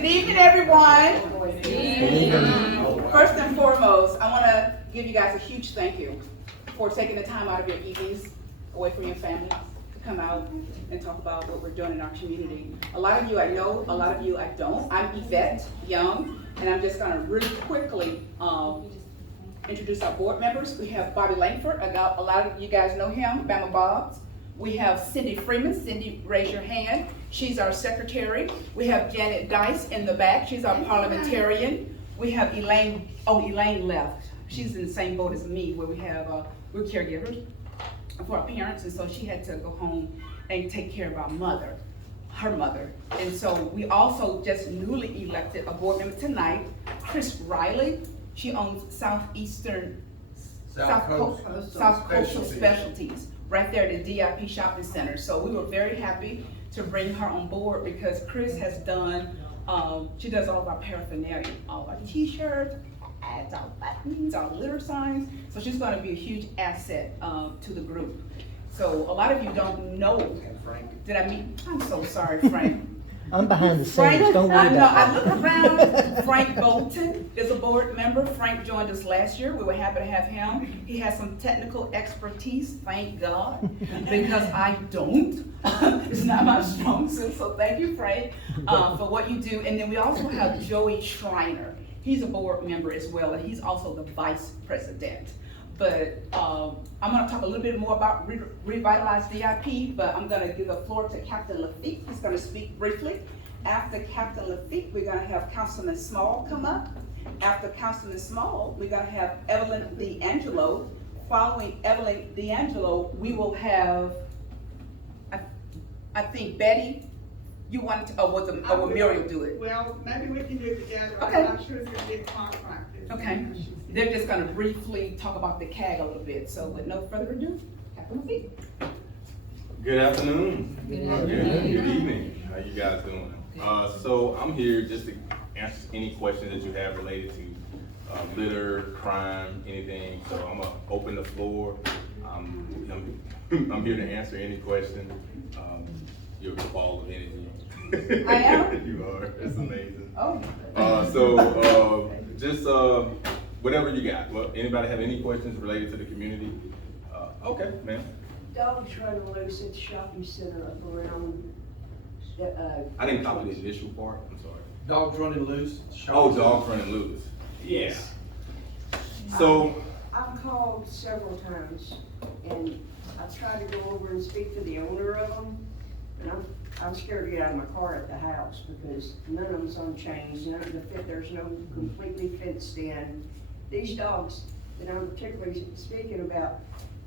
Good evening, everyone. Good evening. First and foremost, I want to give you guys a huge thank you for taking the time out of your evenings away from your families to come out and talk about what we're doing in our community. A lot of you I know, a lot of you I don't. I'm Yvette Young, and I'm just going to really quickly introduce our board members. We have Bobby Langford. A lot of you guys know him, Bama Bobs. We have Cindy Freeman. Cindy, raise your hand. She's our secretary. We have Janet Dice in the back. She's our parliamentarian. We have Elaine. Oh, Elaine left. She's in the same boat as me, where we have we're caregivers for our parents, and so she had to go home and take care of our mother, her mother. And so we also just newly elected a board member tonight, Chris Riley. She owns South Coastal Specialties, right there at the DIP Shopping Center. So we were very happy to bring her on board because Chris has done, she does all of our paraphernalia, all of our t-shirts, ads, our buttons, our litter signs. So she's going to be a huge asset to the group. So a lot of you don't know. Did I meet? I'm so sorry, Frank. I'm behind the scenes, Frank, don't worry about I look around. Frank Bolton is a board member. Frank joined us last year. We were happy to have him. He has some technical expertise, thank God, because I don't. It's not my strong suit, so thank you, Frank, for what you do. And then we also have Joey Schreiner. He's a board member as well, and he's also the vice president. But I'm going to talk a little bit more about RevitalizeDIP, but I'm going to give the floor to Captain Lafitte. He's going to speak briefly. After Captain Lafitte, we're going to have Councilman Small come up. After Councilman Small, we're going to have Evelyn D'Angelo. Following Evelyn D'Angelo, we will have, I think, Betty. You wanted to, or will Muriel do it? Well, maybe we can do it together. Okay. I'm not sure it's going to be a contract. Okay. They're just going to briefly talk about the CAG a little bit. So with no further ado, Captain Lafitte. Good afternoon. Good afternoon. Good evening. How you guys doing? So I'm here just to answer any questions that you have related to litter, crime, anything. So I'm gonna open the floor. I'm here to answer any question. You're a ball of energy. I am? You are. That's amazing. Oh. Just whatever you got. Well, anybody have any questions related to the community? Okay, ma'am. Dogs running loose at the shopping center up around the, I didn't copy the initial part. I'm sorry. Dogs running loose. Oh, dogs running loose. Yeah. So I've called several times and I tried to go over and speak to the owner of them, and I'm scared to get out of my car at the house because none of them's on chains, there's no completely fenced in. These dogs that I'm particularly speaking about,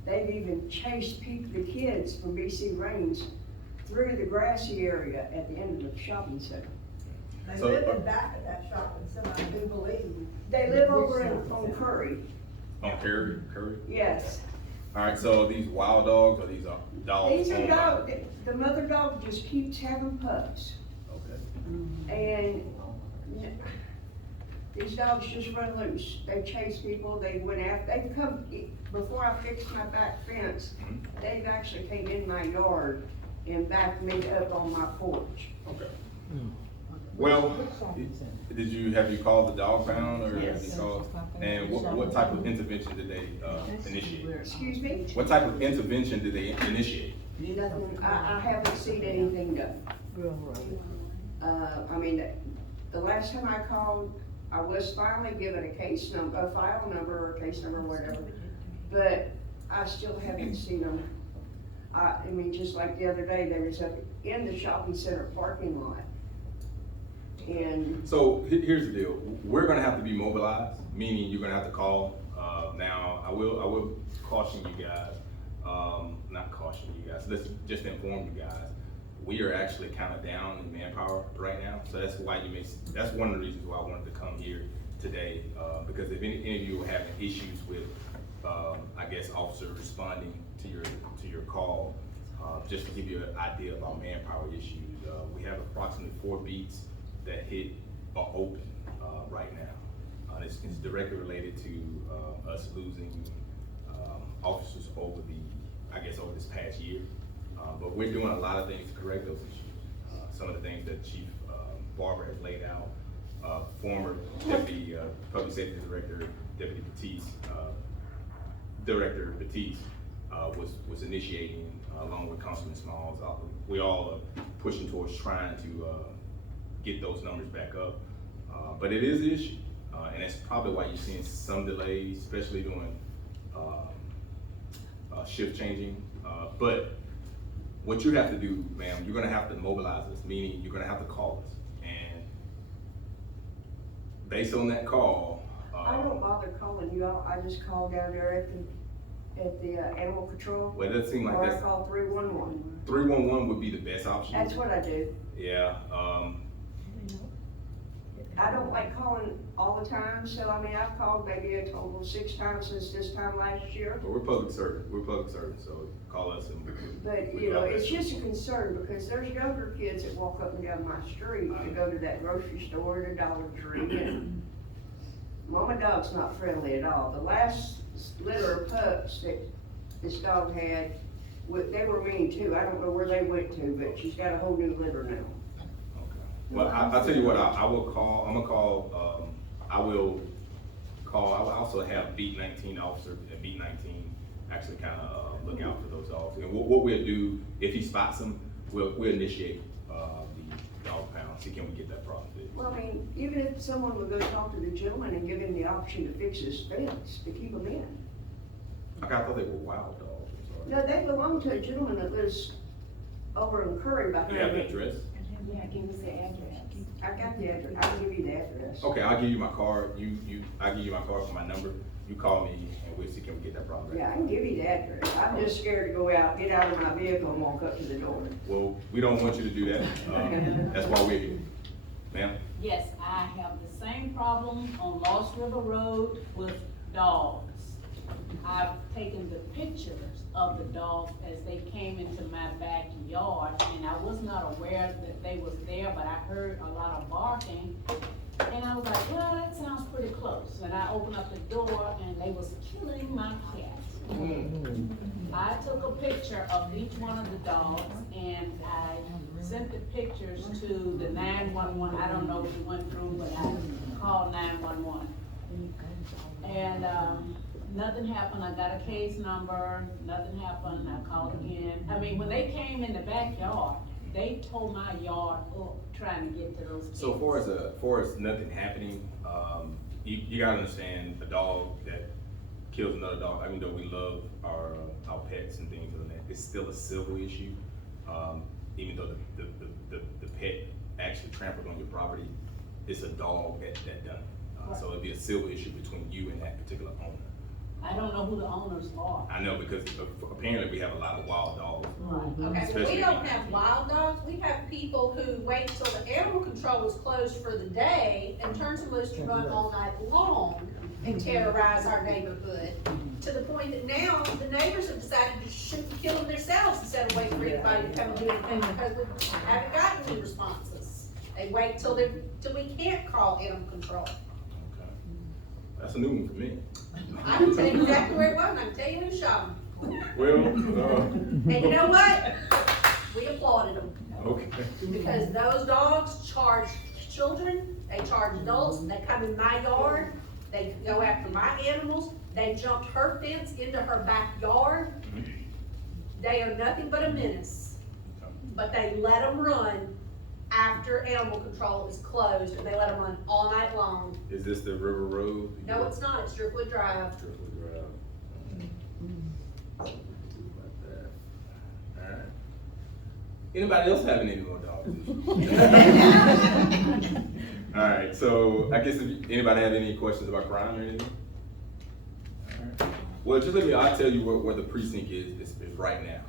they've even chased the kids from BC Range through the grassy area at the end of the shopping center. They So, live in back of that shopping center, I do believe. They live over on Curry. on Curry. Yes. All right. So are these wild dogs or these are dogs? These are owned by- dogs, the mother dog just keeps having pups. Okay. And these dogs just run loose. They chase people, they went after, they've come, before I fixed my back fence, they've actually came in my yard and backed me up on my porch. Okay. Well, have you called the dog pound or have you Yes. called? And what type of intervention did they initiate? Excuse me? What type of intervention did they initiate? I haven't seen anything done. I mean, the last time I called, I was finally given a case number, a file number or a case number or whatever, but I still haven't seen them. I mean, just like the other day, they was up in the shopping center parking lot. And So here's the deal. We're gonna have to be mobilized, meaning you're gonna have to call. Now, I will caution you guys, not caution you guys, let's just inform you guys. We are actually kind of down in manpower right now. So that's why that's one of the reasons why I wanted to come here today. Because if any of you are having issues with, I guess, officers responding to your call, just to give you an idea of our manpower issues, we have approximately 4 beats that hit are open right now. It's directly related to us losing officers over this past year. But we're doing a lot of things to correct those issues. Some of the things that Chief Barbara has laid out. Former Deputy Public Safety Director, Deputy Batiste, Director Batiste, was initiating, along with Councilman Smalls. We all are pushing towards trying to get those numbers back up. But it is an issue, and that's probably why you're seeing some delays, especially during shift changing. But what you have to do, ma'am, you're gonna have to mobilize us, meaning you're gonna have to call us. And based on that call, I don't bother calling you out, I just call down there at the animal control. well, it doesn't seem like Or I that's, call 311. 311 would be the best option. That's what I do. Yeah, I don't like calling all the time, so I mean, I've called maybe a total of 6 times since this time last year. but we're public servants, so call us and But, we you do know, our it's best. just a concern because there's younger kids that walk up and down my street to go to that grocery store and a Dollar Tree and Mama Dog's not friendly at all. The last litter of pups that this dog had, they were mean too. I don't know where they went to, but she's got a whole new litter now. Well, I'll tell you what, I will call, I will also have Beat 19 officer at Beat 19 actually kind of look out for those dogs. And what we'll do, if he spots them, we'll initiate the dog pound, see can we get that problem fixed. Well, I mean, even if someone would go talk to the gentleman and give him the option to fix his fence, to keep him in. Okay, I thought they were wild dogs, I'm sorry. No, they belong to a gentleman that lives over in Curry behind Do you have the me. address? Yeah, give us the address. I got the address, I can give you the address. Okay, I'll give you my card, I'll give you my card for my number, you call me and we'll see can we get that problem Yeah, back. I can give you the address. I'm just scared to go out, get out of my vehicle and walk up to the door. Well, we don't want you to do that, that's why we're here. Ma'am? Yes, I have the same problem on Lost River Road with dogs. I've taken the pictures of the dogs as they came into my backyard, and I was not aware that they was there, but I heard a lot of barking. And I was like, well, that sounds pretty close. And I opened up the door and they was killing my cat. I took a picture of each one of the dogs and I sent the pictures to the 911. I don't know if it went through, but I called 911. And nothing happened. I got a case number, nothing happened. I called again. I mean, when they came in the backyard, they tore my yard up trying to get to those kids. So far as nothing happening, you gotta understand a dog that kills another dog, even though we love our pets and things like that, it's still a civil issue. Even though the pet actually trampled on your property, it's a dog that done it. So it'd be a civil issue between you and that particular owner. I don't know who the owners are. I know because apparently we have a lot of wild dogs. Right. Okay, well, Especially- we don't have wild dogs, we have people who wait till the animal control is closed for the day and turns them loose to run all night long and terrorize our neighborhood, to the point that now the neighbors have decided to shoot and kill them themselves instead of waiting for anybody to come and do anything, because we haven't gotten any responses. They wait till we can't call animal control. Okay. That's a new one for me. I can tell you exactly where it was, and I can tell you who shot them. Well, And you know what? We applauded them. okay. Because those dogs charge children, they charge adults, they come in my yard, they go after my animals, they jumped her fence into her backyard. They are nothing but a menace, but they let them run after animal control is closed, and they let them run all night long. Is this the River Road? No, it's not, it's Driftwood Drive. Driftwood Drive. Like that. Alright. Anybody else having any more dogs? Alright, so I guess if anybody have any questions about crime or anything? Alright. Well, just I'll tell you where the precinct is right now.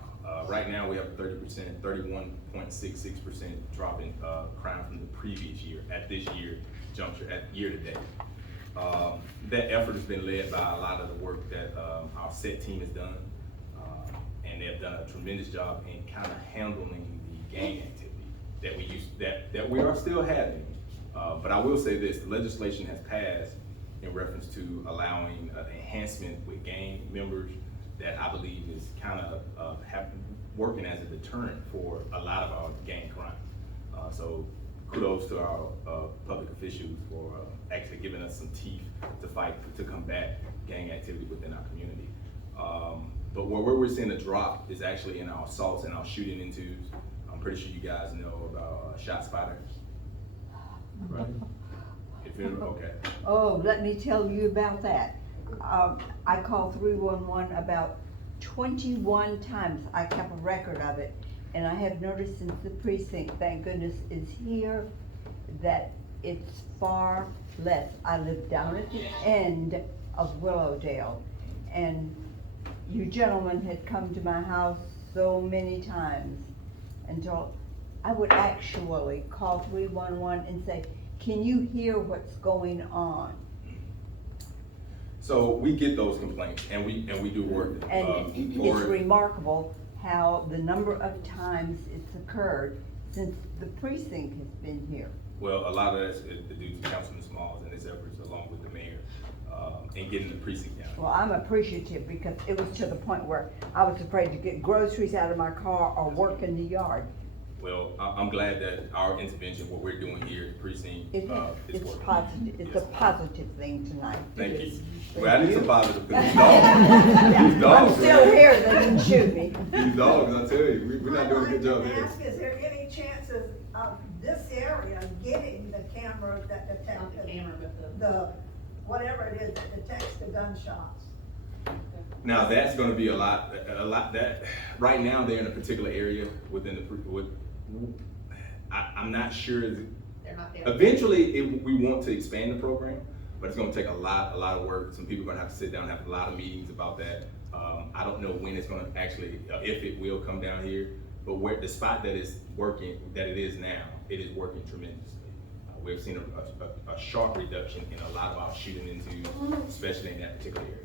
Right now, we have 30%, 31.66% drop in crime from the previous year, at this year juncture, at year to date. That effort has been led by a lot of the work that our set team has done. And they've done a tremendous job in kind of handling the gang activity that we are still having. But I will say this, the legislation has passed in reference to allowing enhancement with gang members that I believe is kind of working as a deterrent for a lot of our gang crime. So kudos to our public officials for actually giving us some teeth to fight to combat gang activity within our community. But where we're seeing a drop is actually in our assaults and our shooting into. I'm pretty sure you guys know about Shot Spotter. Right? If you're okay. Oh, let me tell you about that. I called 311 about 21 times. I kept a record of it. And I have noticed since the precinct, thank goodness, is here, that it's far less. I live down at the end of Willowdale. And you gentlemen had come to my house so many times until I would actually call 311 and say, can you hear what's going on? So we get those complaints, and we do work. And it's remarkable how the number of times it's occurred since the precinct has been here. Well, a lot of that's due to Councilman Smalls and his efforts along with the mayor in getting the precinct down. Well, I'm appreciative because it was to the point where I was afraid to get groceries out of my car or work in the yard. Well, I'm glad that our intervention, what we're doing here at the precinct, is It's working. positive, it's a Yes. positive thing tonight. Thank It you. is. Well, I need some positive, because these dogs, these dogs. I'm still here, they didn't shoot me. These dogs, I tell you, we're not doing a good job I'd like to there. ask, is there any chances of this area getting the camera that detects Not the camera, but the, whatever it is that detects the gunshots? Now, that's gonna be a lot that, right now, they're in a particular area within I'm not sure. They're not there. Eventually, we want to expand the program, but it's gonna take a lot of work. Some people are gonna have to sit down and have a lot of meetings about that. I don't know when it's gonna actually, if it will come down here, but where the spot that is working, that it is now, it is working tremendously. We've seen a sharp reduction in a lot of our shooting into, especially in that particular area.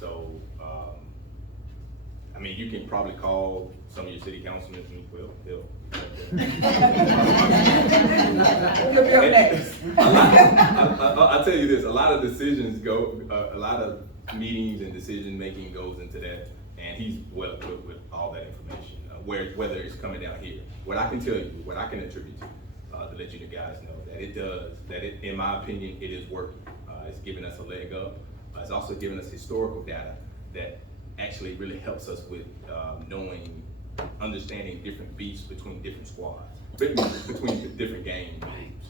So, I mean, you can probably call some of your city councilmen, well, they'll. Give your names. I'll tell you this, a lot of decisions go, a lot of meetings and decision-making goes into that, and he's well equipped with all that information, whether it's coming down here. What I can tell you, what I can attribute to let you guys know, that it does, that it, in my opinion, it is working. It's giving us a leg up. It's also giving us historical data that actually really helps us with understanding different beats between different squads, between different game groups.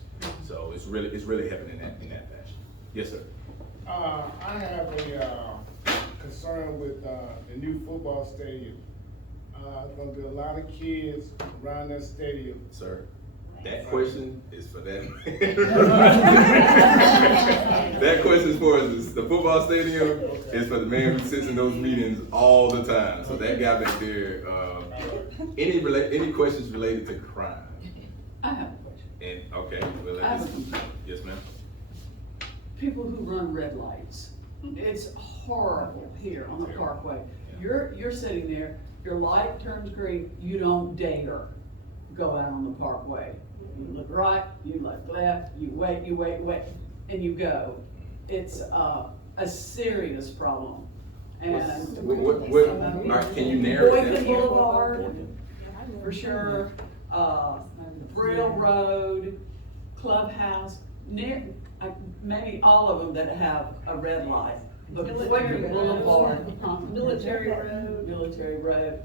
So it's really helping in that fashion. Yes, sir. I have a concern with the new football stadium. Gonna be a lot of kids around that stadium. Sir, that question is for them. That question is for us. The football stadium is for the man who sits in those meetings all the time. So that guy back there, any questions related to crime? I have a question. And, okay, well, I have a complaint. yes, ma'am. People who run red lights, it's horrible here on the Parkway. You're sitting there, your light turns green, you don't dare go out on the Parkway. You look right, you look left, you wait, and you go. It's a serious problem. And Can you narrow it Boykin down? Boulevard, for sure, Railroad, Clubhouse, maybe all of them that have a red light. But Boykin Boulevard, Military Road. Military Road.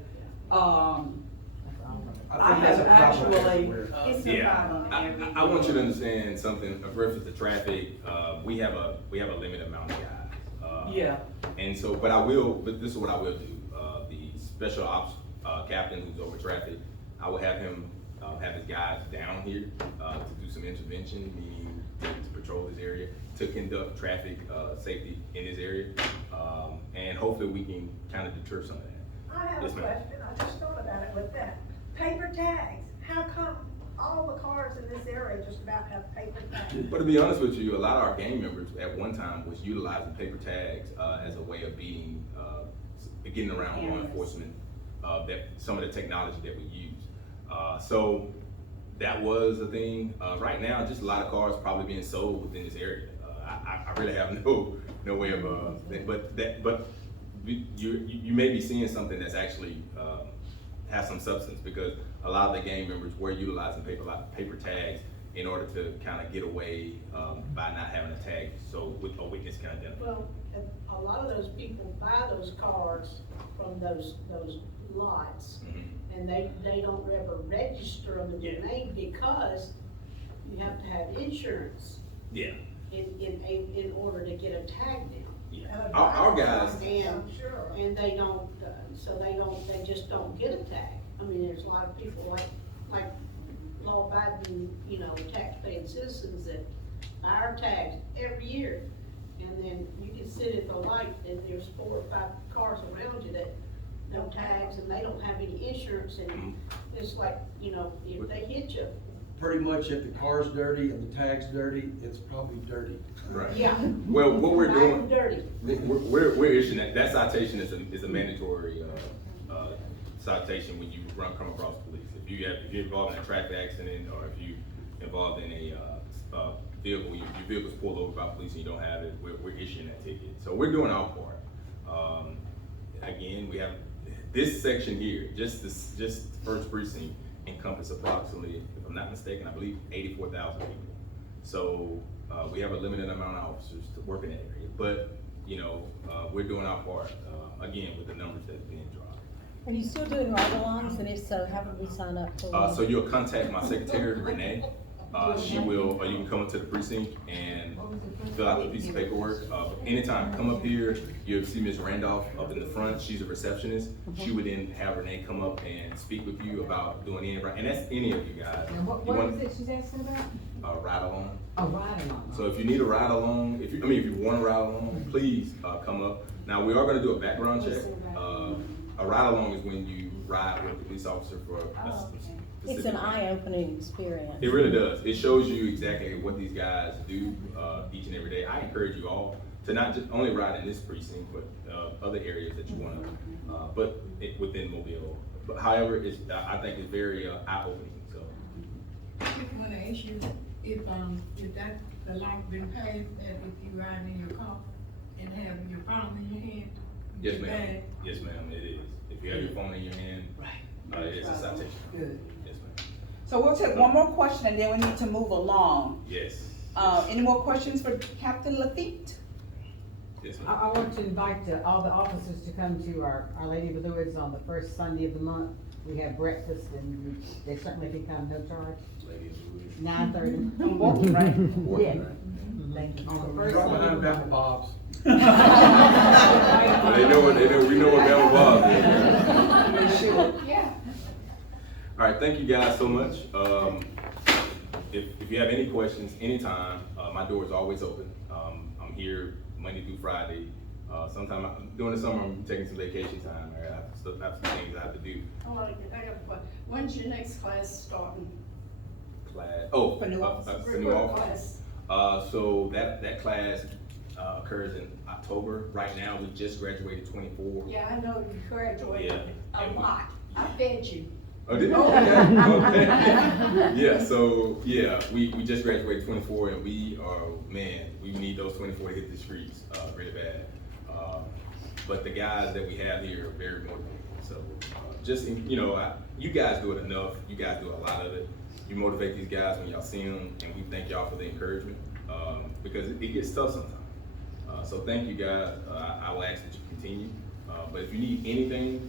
I think that's have a problem actually, everywhere. It's a Yeah, problem everywhere. I want you to understand something, a reference to traffic, we have a limited amount of guys. yeah, And so, but this is what I will do, the special ops, captain who's over traffic, I will have him, have his guys down here, to do some intervention, meaning to patrol this area, to conduct traffic, safety in this area. And hopefully we can kind of deter some of that. I have a Yes, ma'am. question, I just thought about it with that. Paper tags, how come all the cars in this area just about have paper tags? But to be honest with you, a lot of our gang members at one time was utilizing paper tags as a way of getting around law enforcement, that some of the technology that we use. So that was a thing. Right now, just a lot of cars probably being sold within this area. I really have no way of, but you may be seeing something that's actually has some substance, because a lot of the gang members were utilizing paper tags in order to kind of get away by not having a tag, so with a witness can identify. Well, a lot of those people buy those cars from those lots, and they don't ever register them in their name because you have to have insurance Yeah, in order to get a tag now. yeah. Our guys, And they don't, they just don't get a tag. I mean, there's a lot of people like law-abiding, tax-paying citizens that buy our tags every year. And then you can sit at the light and there's 4 or 5 cars around you that no tags and they don't have any insurance and it's like, if they hit you. Pretty much if the car's dirty and the tag's dirty, it's probably dirty. right. Yeah. Well, what we're doing, I'm dirty. we're issuing that citation is a mandatory citation when you come across police. If you're involved in a traffic accident or if you involved in a vehicle, your vehicle's pulled over by police and you don't have it, we're issuing that ticket. So we're doing our part. Again, we have this section here, just first precinct encompass approximately, if I'm not mistaken, I believe 84,000 people. So we have a limited amount of officers to work in that area, but we're doing our part, again, with the numbers that's being dropped. Are you still doing ride-alongs, and if so, how would we sign up for them? So you'll contact my secretary, Renee. She will, or you can come up to the precinct and fill out the piece of paperwork. Anytime, come up here, you'll see Ms. Randolph up in the front, she's a receptionist. She would then have Renee come up and speak with you about doing any, and that's any of you guys. And what is it she's asking about? Ride along. Oh, ride-along. So if you need a ride along, if you want to ride along, please come up. Now, we are gonna do a background check. A ride along is when you ride with the police officer for a It's an eye-opening experience. It really does. It shows you exactly what these guys do each and every day. I encourage you all to not just only ride in this precinct, but other areas that you want to, within Mobile. But however, I think it's very eye-opening. So. I just want to ask you if that the light been paid, that if you ride in your car and have your phone in your hand. Yes, ma'am. Yes, ma'am. It is. If you have your phone in your hand, it is a citation. Good. Yes, ma'am. So we'll take one more question and then we need to move along. Yes. Any more questions for Captain Lafitte? Yes, I ma'am. want to invite all the officers to come to Our Lady of the Woods on the first Sunday of the month. We have breakfast and they certainly can come, no charge. Lady of the Woods. 9:30. On board, right? Yeah. Thank you. On the first Right Sunday. behind Bama Bob's. We know what Bama Bob is. Yeah. All right, thank you guys so much. If you have any questions, anytime, my door is always open. I'm here Monday through Friday. Sometime during the summer, I'm taking some vacation time. I have some things I have to do. I got a question. When's your next class starting? For new officers. For new officers. So that class occurs in October. Right now, we just graduated 24. Yeah, I know you graduated Yeah. a lot. I fed you. Oh, did you? Okay. Yeah, so, we just graduated 24 and we need those 24 to hit the streets really bad. But the guys that we have here are very motivated. So you guys do it enough. You guys do a lot of it. You motivate these guys when y'all see them, and we thank y'all for the encouragement because it gets tough sometimes. So thank you guys. I will ask that you continue. But if you need anything,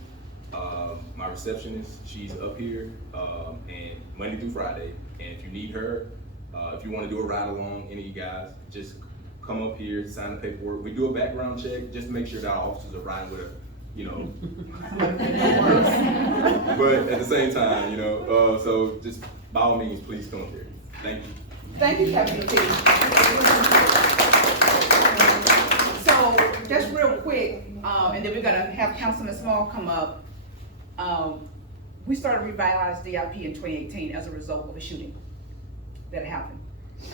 my receptionist, she's up here, and Monday through Friday. And if you need her, if you want to do a ride along, any of you guys, just come up here, sign the paperwork. We do a background check just to make sure that our officers are riding with her, but at the same time, so just by all means, please come up here. Thank you. Thank you, Captain T. So, just real quick, and then we're gonna have Councilman Small come up. We started RevitalizeDIP in 2018 as a result of a shooting that happened.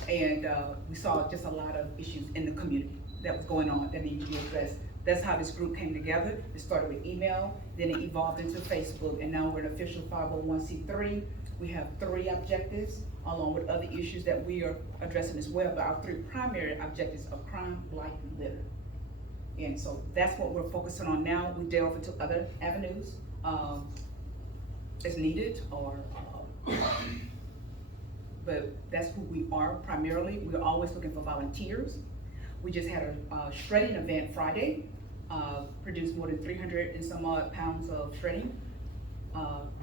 And we saw just a lot of issues in the community that was going on that needed to be addressed. That's how this group came together. It started with email, then it evolved into Facebook, and now we're an official 501c3. We have 3 objectives, along with other issues that we are addressing as well, but our 3 primary objectives are crime, blight, and litter. And so that's what we're focusing on now. We delve into other avenues as needed, or but that's who we are primarily. We're always looking for volunteers. We just had a shredding event Friday, produced more than 300 and some odd pounds of shredding.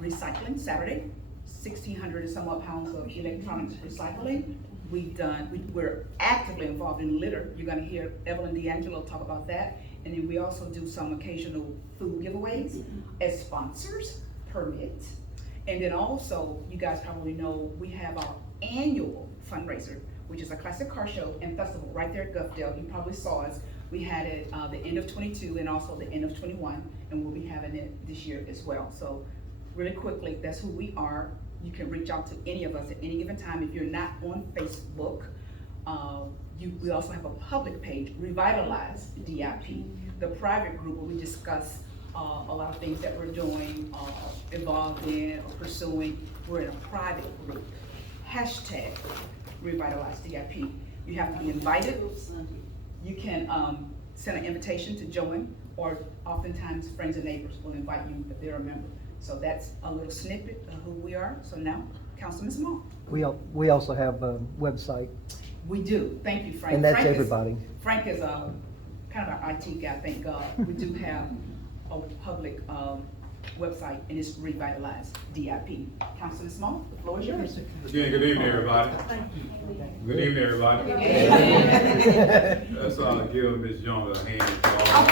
Recycling Saturday, 1,600 and some odd pounds of electronics recycling. We're actively involved in litter. You're gonna hear Evelyn D'Angelo talk about that. And then we also do some occasional food giveaways as sponsors, permit. And then also, you guys probably know, we have our annual fundraiser, which is a classic car show and festival right there at Guffdale. You probably saw us. We had it the end of 22 and also the end of 21, and we'll be having it this year as well. So really quickly, that's who we are. You can reach out to any of us at any given time. If you're not on Facebook, we also have a public page, RevitalizeDIP, the private group where we discuss a lot of things that we're doing, involved in, or pursuing. We're in a private group. Hashtag RevitalizeDIP. You have to be invited. You can send an invitation to join, or oftentimes friends and neighbors will invite you if they're a member. So that's a little snippet of who we are. So now, Councilman Small. We also have a website. We do. Thank you, Frank. And that's Frank everybody. Frank is kind of our IT guy, thank God. We do have a public website, and it's RevitalizeDIP. Councilman Small, the floor is yours. Again, good evening, everybody. Good evening, everybody. Let's give Ms. Young a hand for all.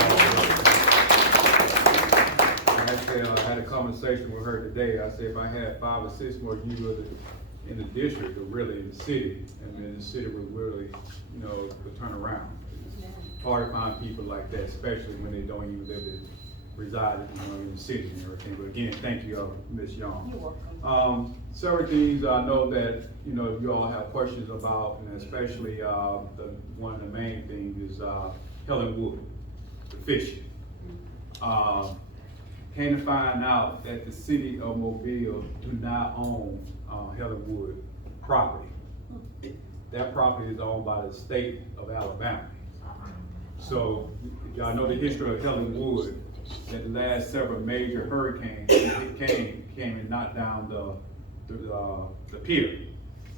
Actually, I had a conversation with her today. I said if I had 5 or 6 more you in the district, or really in the city, and then the city would really, would turn around. It's hard to find people like that, especially when they don't even live in, reside in the city and everything. But again, thank you, Ms. Young. You're welcome. Several things I know that you all have questions about, and especially one of the main things is Helen Wood, the fishing. Came to find out that the city of Mobile do not own Helen Wood property. That property is owned by the state of Alabama. So y'all know the history of Helen Wood, that the last several major hurricanes came and knocked down the pier.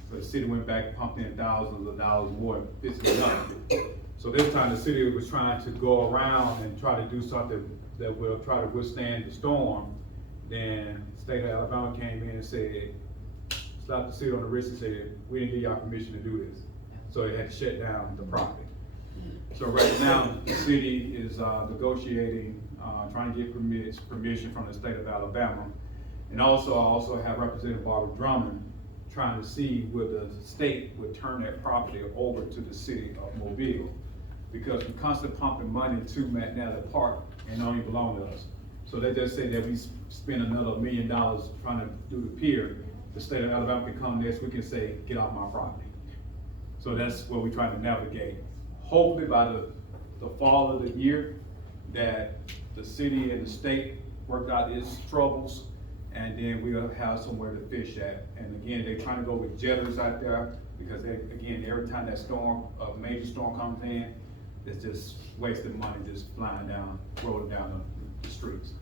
So the city went back and pumped in thousands of dollars more and fixed it up. So this time the city was trying to go around and try to do something that will try to withstand the storm. Then the state of Alabama came in and said, slapped the city on the wrist and said, we didn't give y'all permission to do this. So they had to shut down the property. So right now, the city is negotiating, trying to get permission from the state of Alabama. And also, I also have Representative Barbara Drummond trying to see whether the state would turn that property over to the city of Mobile. Because we constantly pumping money to McNally Park and don't even belong to us. So they just say that we spend another $1 million trying to do the pier. The state of Alabama can come next week and say, get off my property. So that's what we're trying to navigate. Hopefully by the fall of the year, that the city and the state worked out its troubles, and then we'll have somewhere to fish at. And again, they're trying to go with jetters out there, because every time that storm, a major storm comes in, it's just wasted money just flying down, rolling down the streets.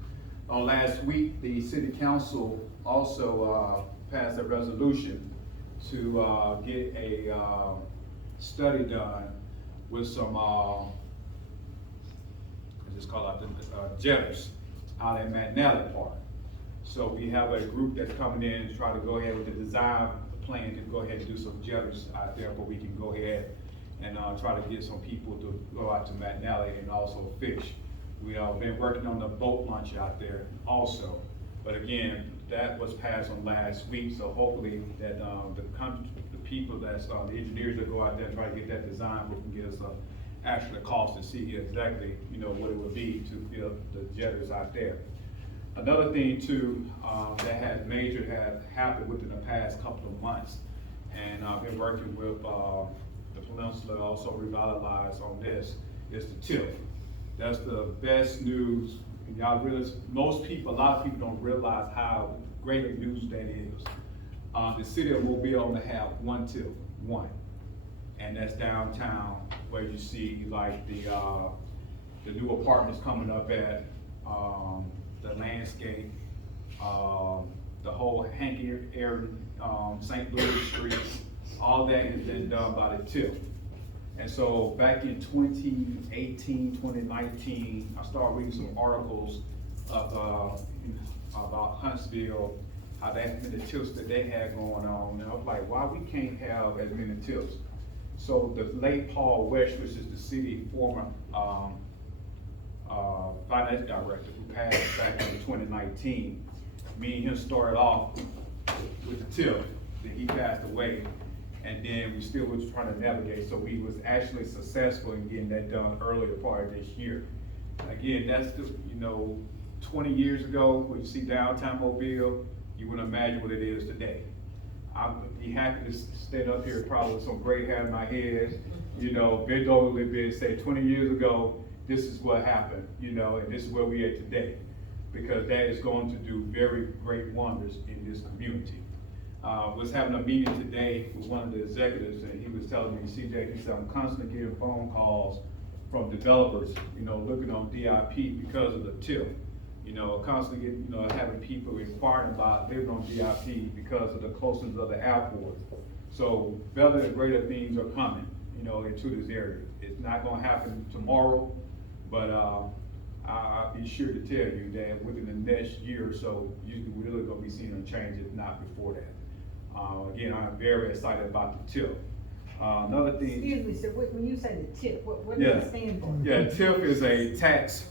Last week, the city council also passed a resolution to get a study done with some, I just call it the jetters out at McNally Park. So we have a group that's coming in to try to go ahead with the design, the plan to go ahead and do some jetters out there, but we can go ahead and try to get some people to go out to McNally and also fish. We have been working on the boat launch out there also. But again, that was passed on last week, so hopefully that the people that's, the engineers that go out there and try to get that design, we can get us actually a cost to see exactly, what it would be to build the jetters out there. Another thing too, that had happened within the past couple of months, and I've been working with the Peninsula, also Revitalize on this, is the tip. That's the best news. And y'all realize, a lot of people don't realize how great a news that is. The city of Mobile only have one tip, and that's downtown, where you see like the new apartments coming up at, the landscape, the whole Hank area, St. Louis Street, all that has been done by the TIP. And so back in 2018, 2019, I started reading some articles of, about Huntsville, how that many tips that they had going on. And I was like, why we can't have as many tips? So the late Paul West, which is the city former finance director who passed back in 2019, me and him started off with the tip, then he passed away. And then we still was trying to navigate, so we was actually successful in getting that done earlier part of this year. Again, that's the, 20 years ago, when you see downtown Mobile, you wouldn't imagine what it is today. I'd be happy to stand up here probably with some gray hair in my head, bend over a little bit and say 20 years ago, this is what happened, and this is where we are today. Because that is going to do very great wonders in this community. Was having a meeting today with one of the executives, and he was telling me, CJ, he said, I'm constantly getting phone calls from developers, looking on DIP because of the TIP. Constantly getting, having people inquiring about living on DIP because of the closeness of the airport. So better and greater things are coming, into this area. It's not gonna happen tomorrow, but I'll be sure to tell you that within the next year or so, you're really gonna be seeing a change, if not before that. Again, I'm very excited about the TIP. Another thing. Excuse me, sir, when you say the TIP, what Yeah. does it stand for? Yeah, TIP is a tax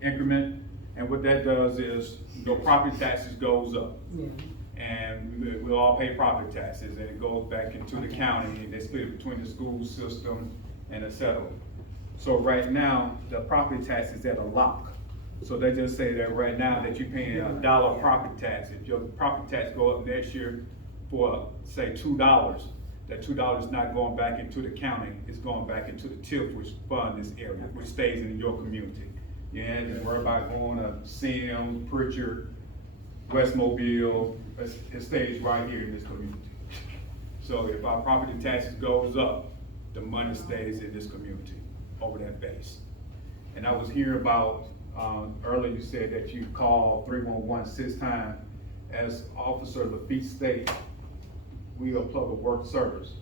increment, and what that does is your property taxes goes up. Yeah. And we all pay property taxes, and it goes back into the county, and they split it between the school system and et cetera. So right now, the property tax is at a lock. So they just say that right now that you're paying $1 property tax. If your property tax go up next year for, say, $2, that $2 is not going back into the county, it's going back into the TIP, which fund this area, which stays in your community. You ain't have to worry about going to Sims, Pritchard, West Mobile, it stays right here in this community. So if our property taxes goes up, the money stays in this community over that base. And I was hearing about, earlier you said that you called 311 6 times. As Officer Lafitte State, we are public work service.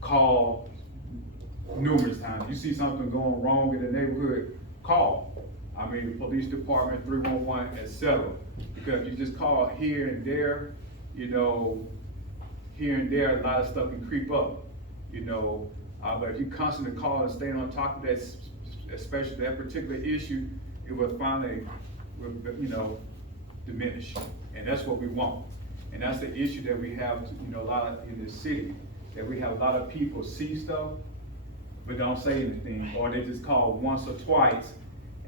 Call numerous times. You see something going wrong in the neighborhood, call. I mean, the police department, 311, et cetera. Because you just call here and there, here and there, a lot of stuff can creep up, but if you constantly call and stay on top of that, especially that particular issue, it will finally, diminish. And that's what we want. And that's the issue that we have, a lot of in this city, that we have a lot of people see stuff, but don't say anything, or they just call once or twice,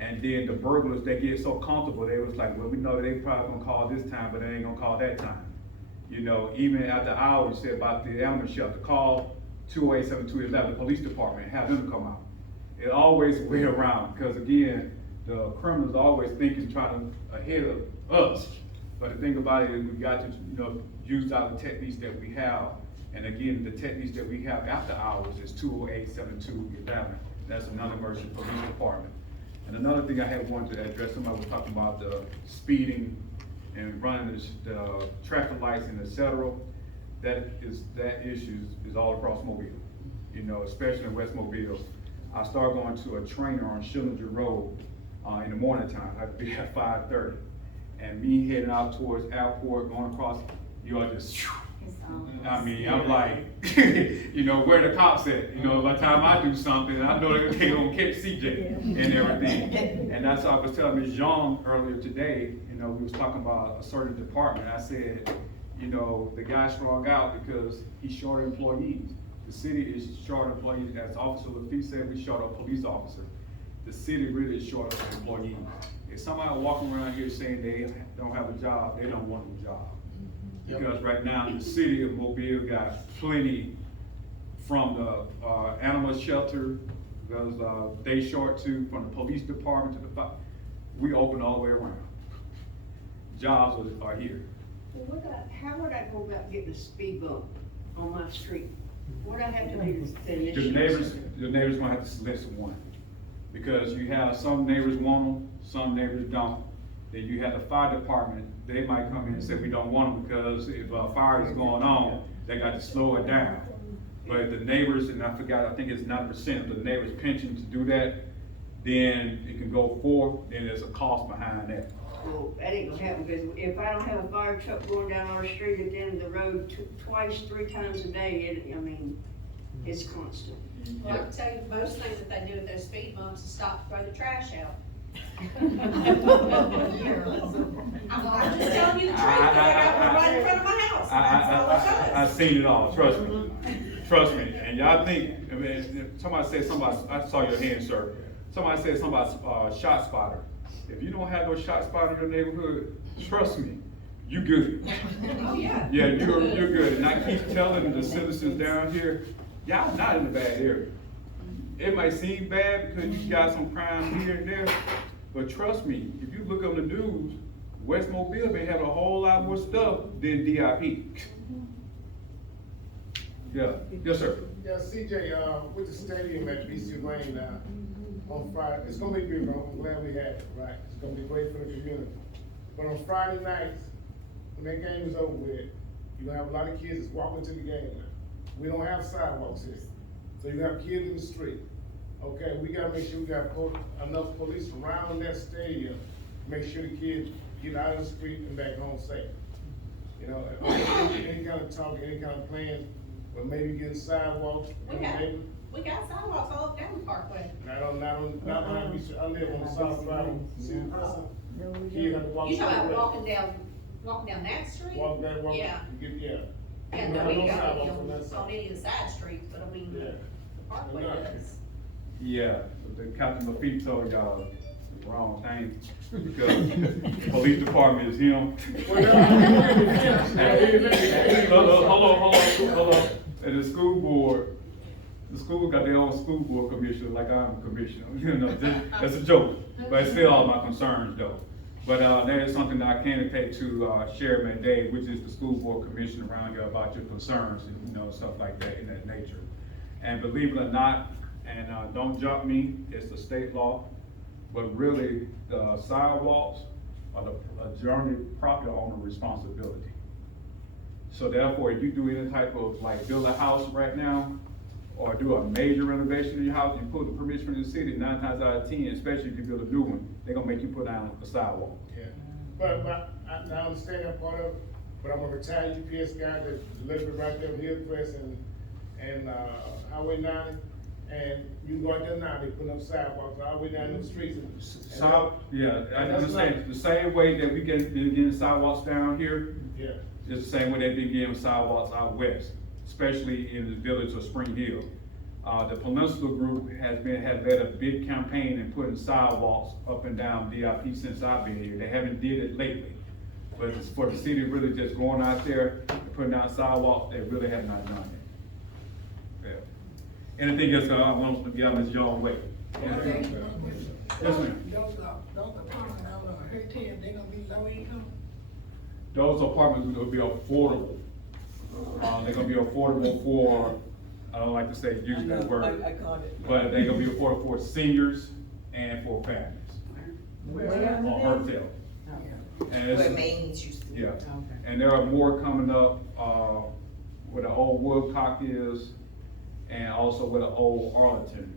and then the burglars, they get so comfortable, they was like, well, we know they probably gonna call this time, but they ain't gonna call that time. Even after hours, you said about the animal shelter, call 208-7211, the police department, have them come out. It always way around, because again, the criminals always thinking, trying to ahead of us. But the thing about it is we got to, use out the techniques that we have. And again, the techniques that we have after hours is 208-7211. That's a non-emergency police department. And another thing I had wanted to address, somebody was talking about the speeding and running the traffic lights and et cetera. That issue is all across Mobile, especially in West Mobile. I started going to a trainer on Schillinger Road in the morning time. I have to be at 5:30. And me heading out towards airport, going across, you are just, I mean, I'm like, where the cops at? By the time I do something, I know they gonna catch CJ and everything. And that's what I was telling Ms. Jean earlier today, we was talking about a certain department. I said, the guy strung out because he's short employees. The city is short employees. As Officer Lafitte said, we short a police officer. The city really is short of employees. If somebody walking around here saying they don't have a job, they don't want a job. Because right now, the city of Mobile got plenty from the animal shelter, because they short too, from the police department to the we open all the way around. Jobs are here. Well, how would I go about getting a speed bump on my street? What do I have to do to initiate? The neighbors gonna have to select one. Because you have some neighbors want them, some neighbors don't. Then you have the fire department, they might come in and say we don't want them because if a fire is going on, they got to slow it down. But the neighbors, and I forgot, I think it's 9% of the neighbors' pension to do that, then it can go forth, then there's a cost behind that. Well, that ain't gonna happen, because if I don't have a fire truck going down our street at the end of the road twice, 3 times a day, it's constant. Well, I can tell you, most things that they do at those speed bumps is stop to throw the trash out. I'm just telling you the truth, 'cause I got one right in front of my house, and that's all it does. I've seen it all, trust me, and y'all think, I mean, somebody said somebody, I saw your hand, sir, somebody said somebody, shot spotter. If you don't have no shot spotter in your neighborhood, trust me, you good. Oh, yeah. Yeah, you're good, and I keep telling the citizens down here, y'all not in a bad area. It might seem bad because you got some crime here and there, but trust me, if you look on the news, West Mobile been having a whole lot more stuff than DIP. Yeah, yes, sir. Yeah, CJ, with the stadium at BC Lane now, on Friday, it's gonna be beautiful, I'm glad we had it, right? It's gonna be great for the community. But on Friday nights, when that game is over with, you're gonna have a lot of kids that's walking to the game now. We don't have sidewalks here, so you have kids in the street. Okay, we gotta make sure we got enough police around that stadium, make sure the kids get out of the street and back home safe. You know, any kind of talk, any kind of plans, but maybe getting sidewalks. We got sidewalks all up down the parkway. Not on I live on the south side of the city. Kids have to walk. You talking about the way. walking down that street? Walk that, walk. Yeah. Yeah. Yeah, You no, have we no got sidewalks any on that side. on any of the side streets, but I mean, Yeah. the parkway No. does. Yeah, the Captain Lafitte told y'all the wrong thing, because police department is him. Hold on. And the school board, the school got their own school board commissioner, like I'm a commissioner, that's a joke, but it's still all my concerns though. But, that is something that I can take to, Chairman Dave, which is the school board commissioner around here, about your concerns and, stuff like that in that nature. And believe it or not, and, don't jump me, it's the state law, but really, the sidewalks are the adjoining property owner responsibility. So therefore, if you do any type of, like, build a house right now, or do a major renovation in your house, you pull the permission from the city, 9 times out of 10, especially if you build a new one, they're gonna make you put down a sidewalk. Yeah, but I understand that part of it, but I'm a retired UPS guy that delivered right there in Hillcrest and Highway 90, and you can go out there now, they put up sidewalks all the way down those streets. Yeah, I understand, the same way that we been getting sidewalks down here, Yeah. it's the same way they've been getting sidewalks out west, especially in the village of Spring Hill. The Peninsula Group has led a big campaign in putting sidewalks up and down DIP since I've been here. They haven't did it lately. But it's for the city really just going out there and putting down sidewalks, they really have not done it. Yeah. Anything else I want to get Ms. Young way? Yes, ma'am. Those apartments out on Hurricane, they gonna be low income? Those apartments will be affordable. They're gonna be affordable for, I don't like to say, use that word, but they're gonna be affordable for seniors and for families. Or hotel. And it's, yeah, and there are more coming up, where the old Woodcock is, and also where the old Arlington,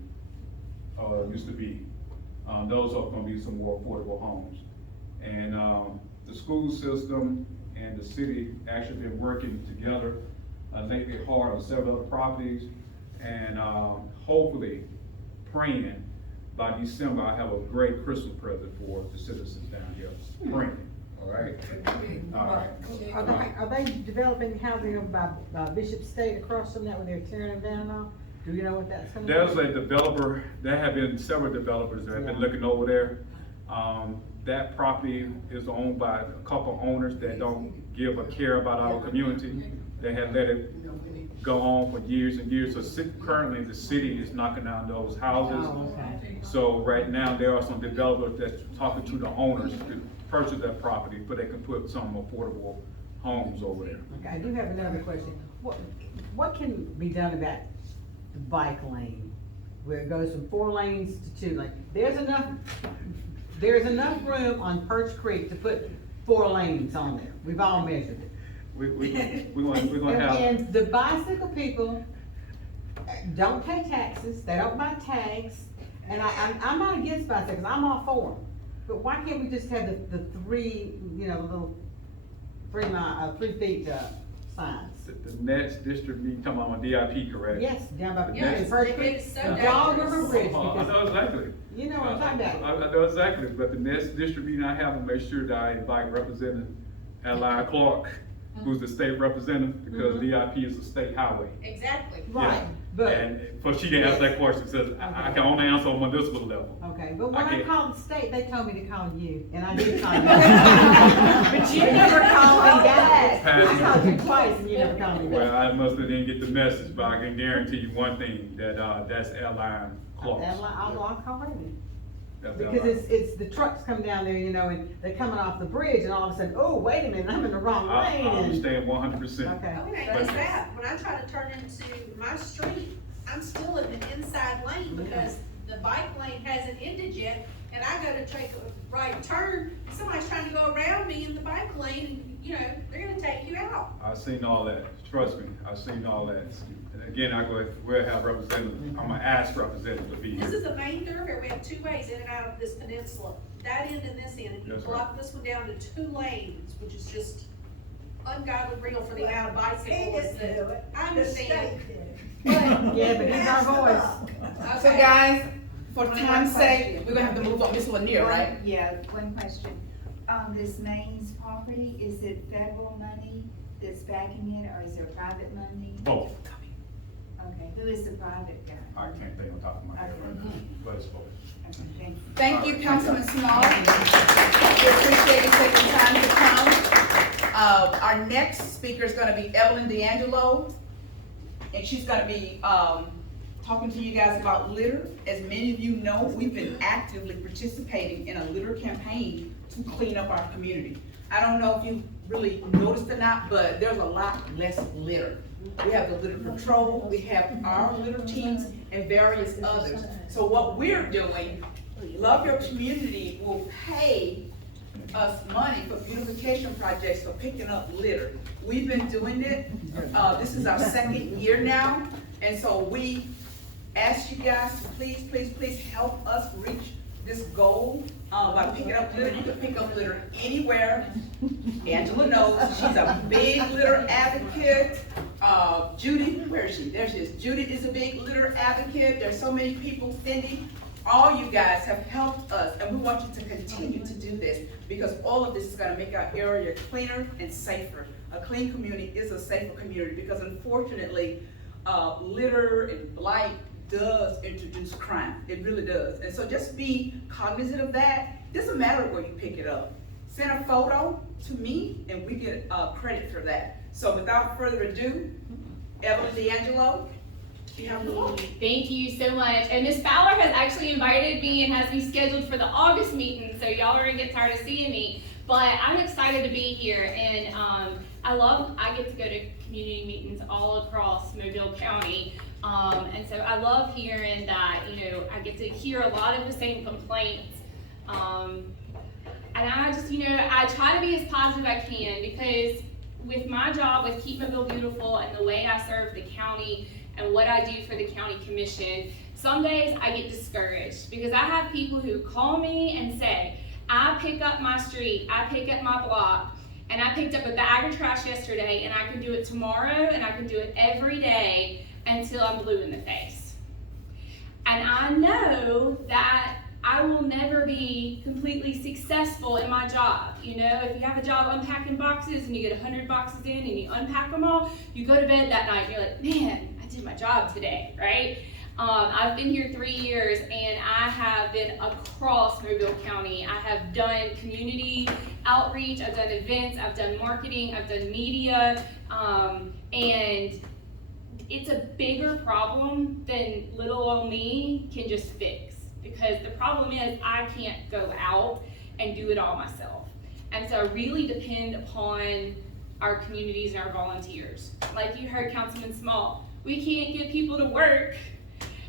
used to be. Those are gonna be some more affordable homes. And, the school system and the city actually been working together, lately hard on several other properties, and, hopefully, praying by December, I have a great Christmas present for the citizens down here, praying, all right? All right. Are they developing housing over by Bishop State across from that where they're tearing them down now? Do you know what that's gonna be? There's a developer, there have been several developers that have been looking over there. That property is owned by a couple owners that don't give a care about our community. They have let it go on for years and years. So currently, the city is knocking down those houses. Oh, okay. So right now, there are some developers that's talking to the owners to purchase that property, but they can put some affordable homes over there. Okay, I do have another question. What can be done about the bike lane, where it goes from 4 lanes to 2 lanes? There's enough room on Perch Creek to put 4 lanes on there. We've all measured it. We're gonna have. And the bicycle people don't pay taxes, they don't buy tags, and I'm not against bicycles, I'm all for them. But why can't we just have the three, you know, the little 3 feet, signs? The next district meeting, talking about DIP, correct? Yes, down by, Yeah, the first it street, is so Dog dangerous. River Bridge, I because, know exactly. you know what I'm talking about. I know exactly, but the next district meeting I have, will make sure that I invite Representative Adeline Clark, who's the state representative, because DIP is a state highway. Exactly. Right, but, And for she to answer that question, says, I can only answer on municipal level. okay, but when I I can't- called the state, they told me to call you, and I did call you. But you never called me back. I called you twice and you never called me Well, back. I must have didn't get the message, but I can guarantee you one thing, that, that's Adeline Clark. I'll call her then. That's Because Adeline. it's the trucks come down there, you know, and they're coming off the bridge and all of a sudden, oh, wait a minute, I'm in the wrong I lane. and- understand 100%. Okay. Okay, But- just that, when I try to turn into my street, I'm still in the inside lane because the bike lane hasn't ended yet, and I go to take a right turn, somebody's trying to go around me in the bike lane, and, you know, they're gonna take you out. I've seen all that, trust me, I've seen all that. And again, we'll have representative, I'm gonna ask representative to be This here. is a main thoroughfare, we have 2 ways in and out of this peninsula, that end and this end, and you Yes, block this one down to 2 lanes, which is just ungodly real for the amount of He bicycles didn't do that, it. I The understand. state did it. Yeah, but he's our voice. So guys, for time's sake, we're gonna have to move on, Ms. Lanier, right? Yeah, one question. This Maine's property, is it federal money that's backing it, or is there private money? Both. Okay, who is the private guy? I can't think on top of my head right now, but it's both. Okay, thank you. Thank you, Councilman Small. We appreciate you taking time to come. Our next speaker is gonna be Evelyn D'Angelo, and she's gonna be, talking to you guys about litter. As many of you know, we've been actively participating in a litter campaign to clean up our community. I don't know if you really noticed or not, but there's a lot less litter. We have the litter patrol, we have our litter teams, and various others. So what we're doing, Love Your Community will pay us money for beautification projects for picking up litter. We've been doing it, this is our 2nd year now, and so we ask you guys to please help us reach this goal, by picking up litter. You can pick up litter anywhere. Angela knows, she's a big litter advocate. Judy, where is she? There she is. Judy is a big litter advocate. There's so many people, Cindy. All you guys have helped us, and we want you to continue to do this, because all of this is gonna make our area cleaner and safer. A clean community is a safer community, because unfortunately, litter and blight does introduce crime. It really does. And so just be cognizant of that. Doesn't matter where you pick it up. Send a photo to me and we get credit for that. So without further ado, Evelyn D'Angelo, you have the floor. Thank you so much. And Ms. Fowler has actually invited me and has me scheduled for the August meeting, so y'all are gonna get tired of seeing me. But I'm excited to be here, and I get to go to community meetings all across Mobile County. And so I love hearing that, I get to hear a lot of the same complaints. And I just, I try to be as positive as I can, because with my job with Keep Mobile Beautiful and the way I serve the county and what I do for the county commission, some days I get discouraged, because I have people who call me and say, I pick up my street, I pick up my block, and I picked up a bag of trash yesterday, and I can do it tomorrow, and I can do it every day until I'm blue in the face. And I know that I will never be completely successful in my job. If you have a job unpacking boxes and you get 100 boxes in and you unpack them all, you go to bed that night and you're like, man, I did my job today, right? I've been here 3 years, and I have been across Mobile County. I have done community outreach, I've done events, I've done marketing, I've done media, and it's a bigger problem than little old me can just fix, because the problem is I can't go out and do it all myself. And so I really depend upon our communities and our volunteers. Like you heard Councilman Small, we can't get people to work.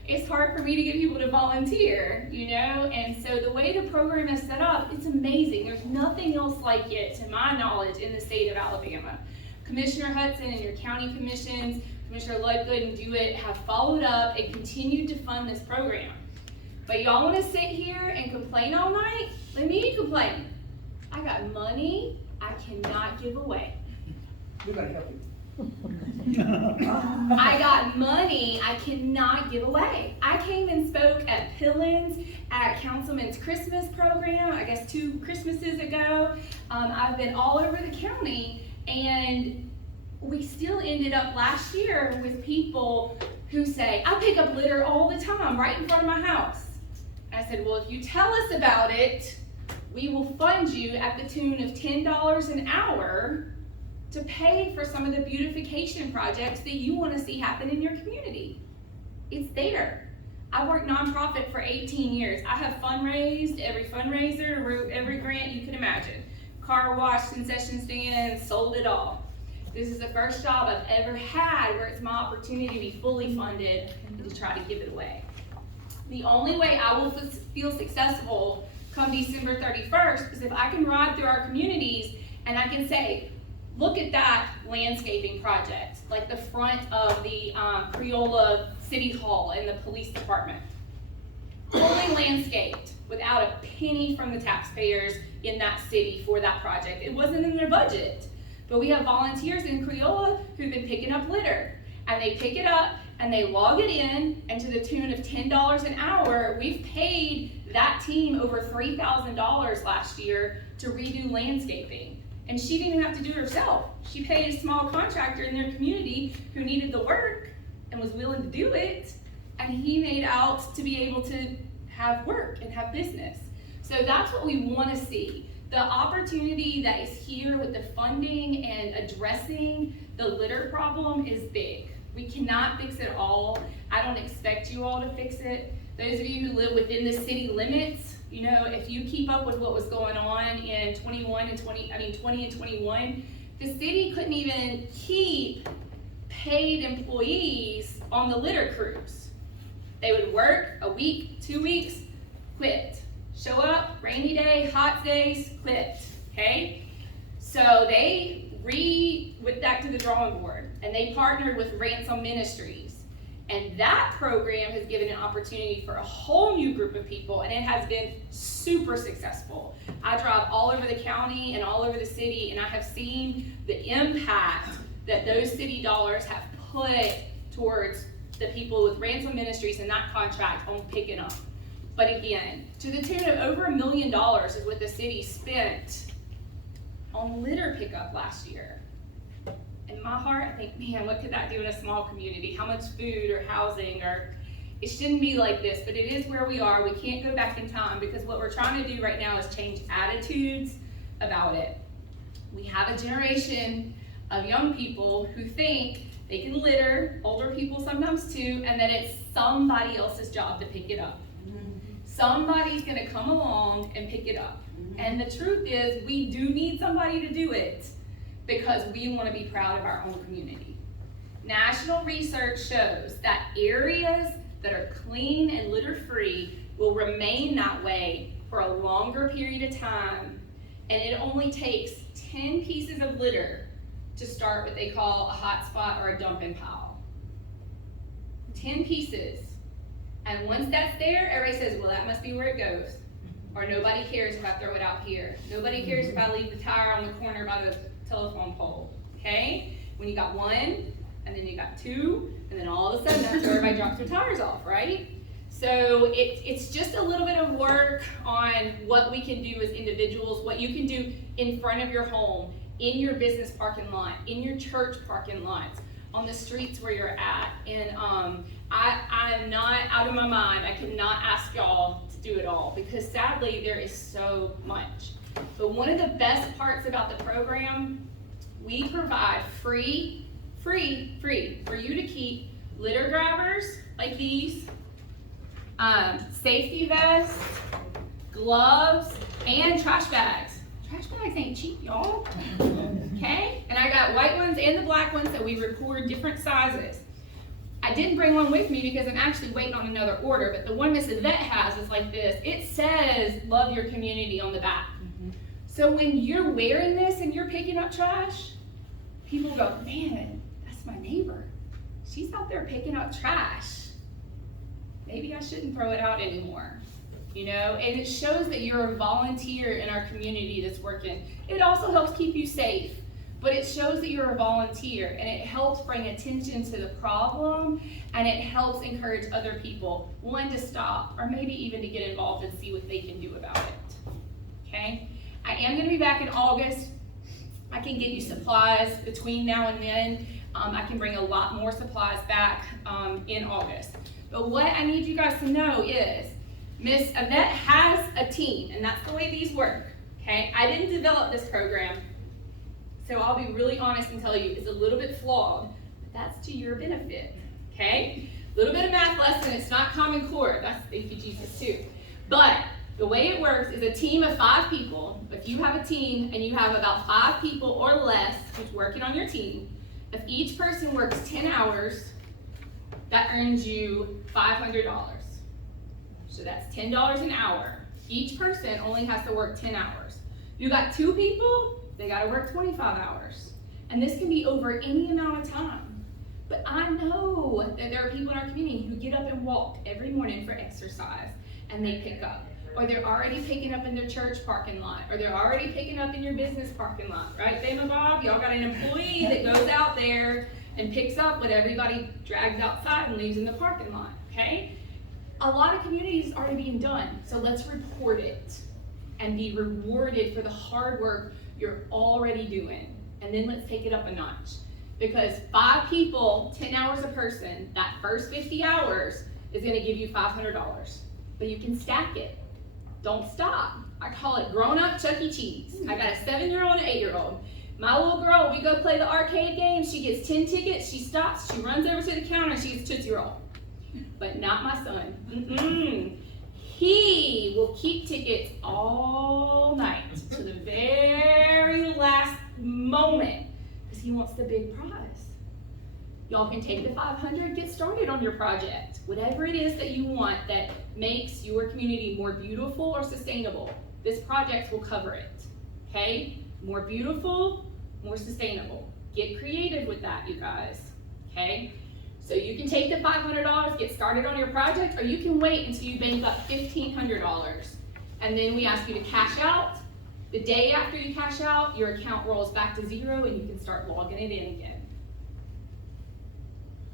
It's hard for me to get people to volunteer, And so the way the program is set up, it's amazing. There's nothing else like it, to my knowledge, in the state of Alabama. Commissioner Hudson and your county commissions, Commissioner Ludgood and DeWitt have followed up and continued to fund this program. But y'all wanna sit here and complain all night? Let me complain. I got money I cannot give away. We're gonna help you. I got money I cannot give away. I came and spoke at Pillins, at Councilman's Christmas program, I guess 2 Christmases ago. I've been all over the county, and we still ended up last year with people who say, I pick up litter all the time right in front of my house. And I said, well, if you tell us about it, we will fund you at the tune of $10 an hour to pay for some of the beautification projects that you want to see happen in your community. It's there. I worked nonprofit for 18 years. I have fundraised every fundraiser, wrote every grant you can imagine. Car wash, concession stand, sold it all. This is the first job I've ever had where it's my opportunity to be fully funded and to try to give it away. The only way I will feel successful come December 31st is if I can ride through our communities and I can say, look at that landscaping project, like the front of the Creola City Hall and the police department. Fully landscaped without a penny from the taxpayers in that city for that project. It wasn't in their budget. But we have volunteers in Creola who've been picking up litter. And they pick it up and they log it in, and to the tune of $10 an hour, we've paid that team over $3,000 last year to redo landscaping. And she didn't even have to do it herself. She paid a small contractor in their community who needed the work and was willing to do it. And he made out to be able to have work and have business. So that's what we want to see. The opportunity that is here with the funding and addressing the litter problem is big. We cannot fix it all. I don't expect you all to fix it. Those of you who live within the city limits, you know, if you keep up with what was going on in 20 and 21, the city couldn't even keep paid employees on the litter crews. They would work a week, 2 weeks, quit. Show up, rainy day, hot days, quit, okay? So they went back to the drawing board and they partnered with Ransom Ministries. And that program has given an opportunity for a whole new group of people, and it has been super successful. I drive all over the county and all over the city, and I have seen the impact that those city dollars have put towards the people with Ransom Ministries and that contract on picking up. But again, to the tune of over $1 million is what the city spent on litter pickup last year. In my heart, I think, man, what could that do in a small community? How much food or housing, or it shouldn't be like this, but it is where we are. We can't go back in time, because what we're trying to do right now is change attitudes about it. We have a generation of young people who think they can litter, older people sometimes too, and that it's somebody else's job to pick it up. Somebody's gonna come along and pick it up. And the truth is, we do need somebody to do it because we wanna be proud of our own community. National research shows that areas that are clean and litter-free will remain that way for a longer period of time, and it only takes 10 pieces of litter to start what they call a hot spot or a dumping pile. 10 pieces. And once that's there, everybody says, well, that must be where it goes. Or nobody cares if I throw it out here. Nobody cares if I leave the tire on the corner by the telephone pole, okay? When you got 1, and then you got 2, and then all of a sudden that's where everybody drops their tires off, right? So it's just a little bit of work on what we can do as individuals, what you can do in front of your home, in your business parking lot, in your church parking lots, on the streets where you're at. And I'm not out of my mind. I cannot ask y'all to do it all, because sadly there is so much. But one of the best parts about the program, we provide free for you to keep litter grabbers like these, safety vests, gloves, and trash bags. Trash bags ain't cheap, y'all. Okay? And I got white ones and the black ones, so we record different sizes. I didn't bring one with me because I'm actually waiting on another order, but the one Miss Yvette has is like this. It says, love your community on the back. So when you're wearing this and you're picking up trash, people go, man, that's my neighbor. she's out there picking up trash. Maybe I shouldn't throw it out anymore. You know, and it shows that you're a volunteer in our community that's working. It also helps keep you safe, but it shows that you're a volunteer, and it helps bring attention to the problem, and it helps encourage other people, one, to stop, or maybe even to get involved and see what they can do about it, okay? I am gonna be back in August. I can get you supplies between now and then. I can bring a lot more supplies back in August. But what I need you guys to know is, Miss Yvette has a team, and that's the way these work, okay? I didn't develop this program, so I'll be really honest and tell you it's a little bit flawed, but that's to your benefit, okay? A little bit of math lesson, it's not Common Core, that's thank you Jesus too. But the way it works is a team of 5 people. If you have a team and you have about 5 people or less who's working on your team, if each person works 10 hours, that earns you $500. So that's $10 an hour. Each person only has to work 10 hours. You got 2 people, they gotta work 25 hours. And this can be over any amount of time. But I know that there are people in our community who get up and walk every morning for exercise, and they pick up. Or they're already picking up in their church parking lot, or they're already picking up in your business parking lot, right, Babe and Bob? Y'all got an employee that goes out there and picks up what everybody drags outside and leaves in the parking lot, okay? A lot of communities are already being done, so let's report it and be rewarded for the hard work you're already doing. And then let's take it up a notch. Because 5 people, 10 hours a person, that first 50 hours is gonna give you $500. But you can stack it. Don't stop. I call it grown-up Chuck E. Cheese. I got a 7-year-old and an 8-year-old. My little girl, we go play the arcade game, she gets 10 tickets, she stops, she runs over to the counter, and she gets Tootsie Roll. But not my son. He will keep tickets all night to the very last moment because he wants the big prize. Y'all can take the 500, get started on your project. Whatever it is that you want that makes your community more beautiful or sustainable, this project will cover it, okay? More beautiful, more sustainable. Get creative with that, you guys, okay? So you can take the $500, get started on your project, or you can wait until you bank up $1,500. And then we ask you to cash out. The day after you cash out, your account rolls back to 0 and you can start logging it in again.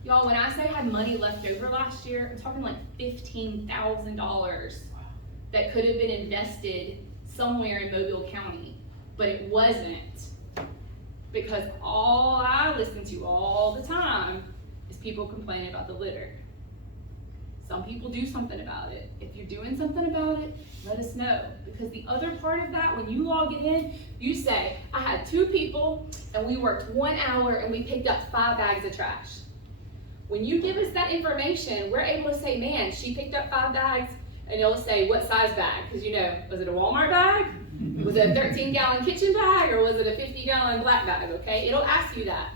Y'all, when I say I had money left over last year, I'm talking like $15,000 that could have been invested somewhere in Mobile County, but it wasn't, because all I listen to all the time is people complaining about the litter. Some people do something about it. If you're doing something about it, let us know. Because the other part of that, when you log it in, you say, I had 2 people and we worked 1 hour and we picked up 5 bags of trash. When you give us that information, we're able to say, man, she picked up 5 bags, and it'll say what size bag, because you know, was it a Walmart bag? Was it a 13-gallon kitchen bag, or was it a 50-gallon black bag, okay? It'll ask you that.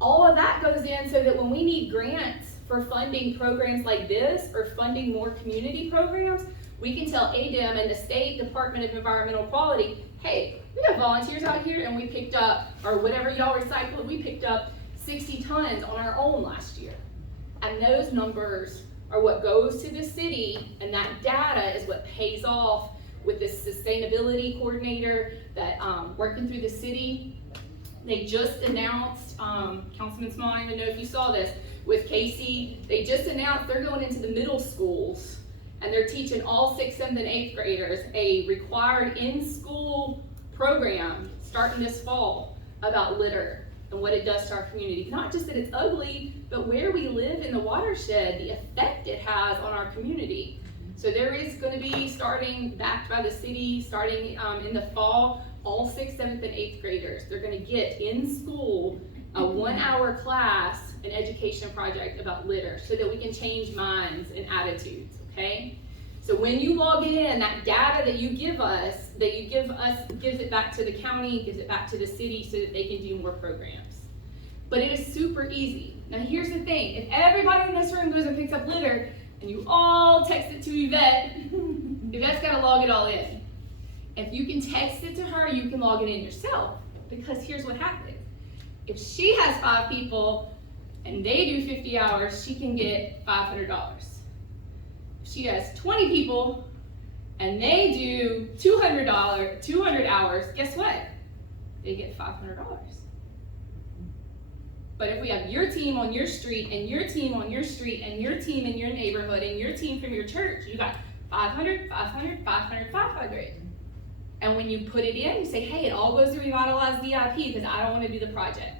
All of that goes in so that when we need grants for funding programs like this, or funding more community programs, we can tell ADEM and the State Department of Environmental Quality, hey, we have volunteers out here and we picked up, or whatever y'all recycled, we picked up 60 tons on our own last year. And those numbers are what goes to the city, and that data is what pays off with this sustainability coordinator that working through the city. They just announced, Councilman Small, I don't even know if you saw this, with Casey, they just announced they're going into the middle schools and they're teaching all 6th, 7th, and 8th graders a required in-school program starting this fall about litter and what it does to our community. Not just that it's ugly, but where we live in the watershed, the effect it has on our community. So there is going to be, starting, backed by the city, starting in the fall, all 6th, 7th, and 8th graders, they're going to get in school a 1-hour class, an education project about litter, so that we can change minds and attitudes, okay? So when you log in, that data that you give us, gives it back to the county, gives it back to the city so that they can do more programs. But it is super easy. Now here's the thing, if everybody in this room goes and picks up litter, and you all text it to Yvette, Yvette's gotta log it all in. If you can text it to her, you can log it in yourself, because here's what happens. If she has 5 people and they do 50 hours, she can get $500. If she has 20 people and they do 200 hours, guess what? They get $500. But if we have your team on your street and your team on your street and your team in your neighborhood and your team from your church, you got 500, 500, 500, 500. And when you put it in, you say, hey, it all goes to RevitalizeDIP because I don't want to do the project.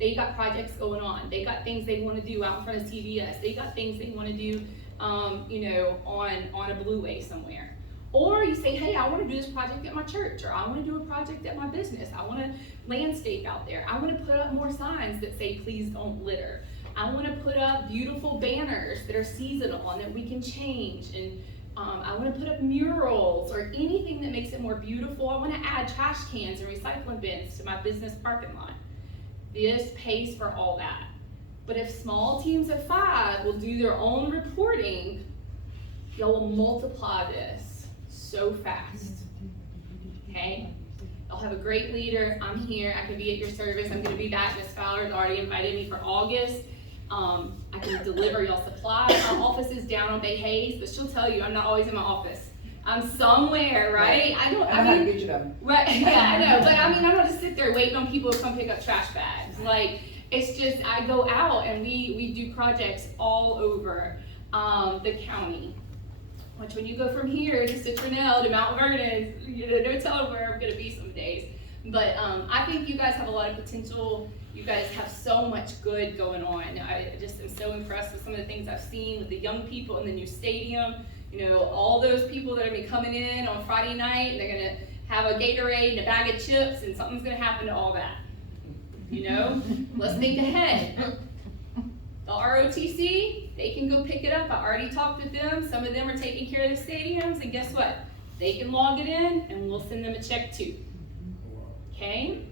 They got projects going on. They got things they want to do out in front of CVS. They got things they want to do, you know, on a Blueway somewhere. Or you say, hey, I want to do this project at my church, or I want to do a project at my business. I want to landscape out there. I want to put up more signs that say, please don't litter. I want to put up beautiful banners that are seasonal and that we can change. And I want to put up murals or anything that makes it more beautiful. I want to add trash cans and recycling bins to my business parking lot. This pays for all that. But if small teams of 5 will do their own reporting, y'all will multiply this so fast, okay? I'll have a great leader. I'm here. I can be at your service. I'm going to be back. Ms. Fowler's already invited me for August. I can deliver y'all supplies. Our office is down on Bay Hayes, but she'll tell you I'm not always in my office. I'm somewhere, right? I know how to get you done. Right? Yeah, I know. But I mean, I don't just sit there waiting on people to come pick up trash bags. Like, it's just I go out and we do projects all over the county. Which when you go from here to Citronelle to Mount Vernon, you know, no telling where I'm gonna be some days. But I think you guys have a lot of potential. You guys have so much good going on. I just am so impressed with some of the things I've seen with the young people in the new stadium. You know, all those people that are gonna be coming in on Friday night, and they're gonna have a Gatorade and a bag of chips, and something's gonna happen to all that. You know, let's think ahead. The ROTC, they can go pick it up. I already talked with them. Some of them are taking care of the stadiums, and guess what? They can log it in, and we'll send them a check too. Okay?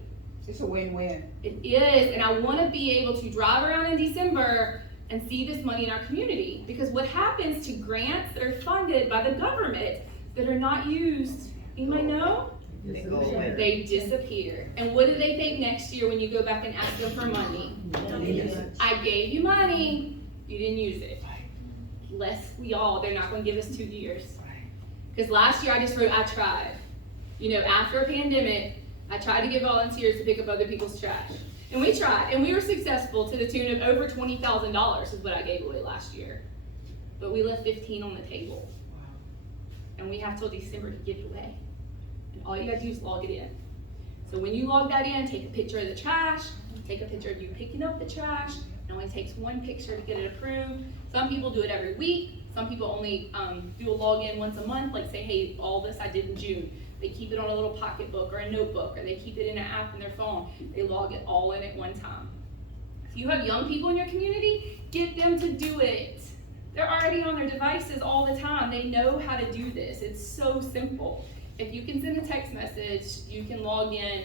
It's a win-win. It is, and I want to be able to drive around in December and see this money in our community. Because what happens to grants that are funded by the government that are not used, you might know? They disappear. And what do they think next year when you go back and ask them for money? I gave you money, you didn't use it. They're not going to give us 2 years. Because last year I just wrote, I tried. You know, after a pandemic, I tried to get volunteers to pick up other people's trash. And we tried, and we were successful to the tune of over $20,000 is what I gave away last year. But we left 15 on the table. And we have till December to give it away. And all you gotta do is log it in. So when you log that in, take a picture of the trash, take a picture of you picking up the trash. It only takes one picture to get it approved. Some people do it every week. Some people only do a login once a month, like say, hey, all this I did in June. They keep it on a little pocketbook or a notebook, or they keep it in an app on their phone. They log it all in at one time. If you have young people in your community, get them to do it. They're already on their devices all the time. They know how to do this. It's so simple. If you can send a text message, you can log in.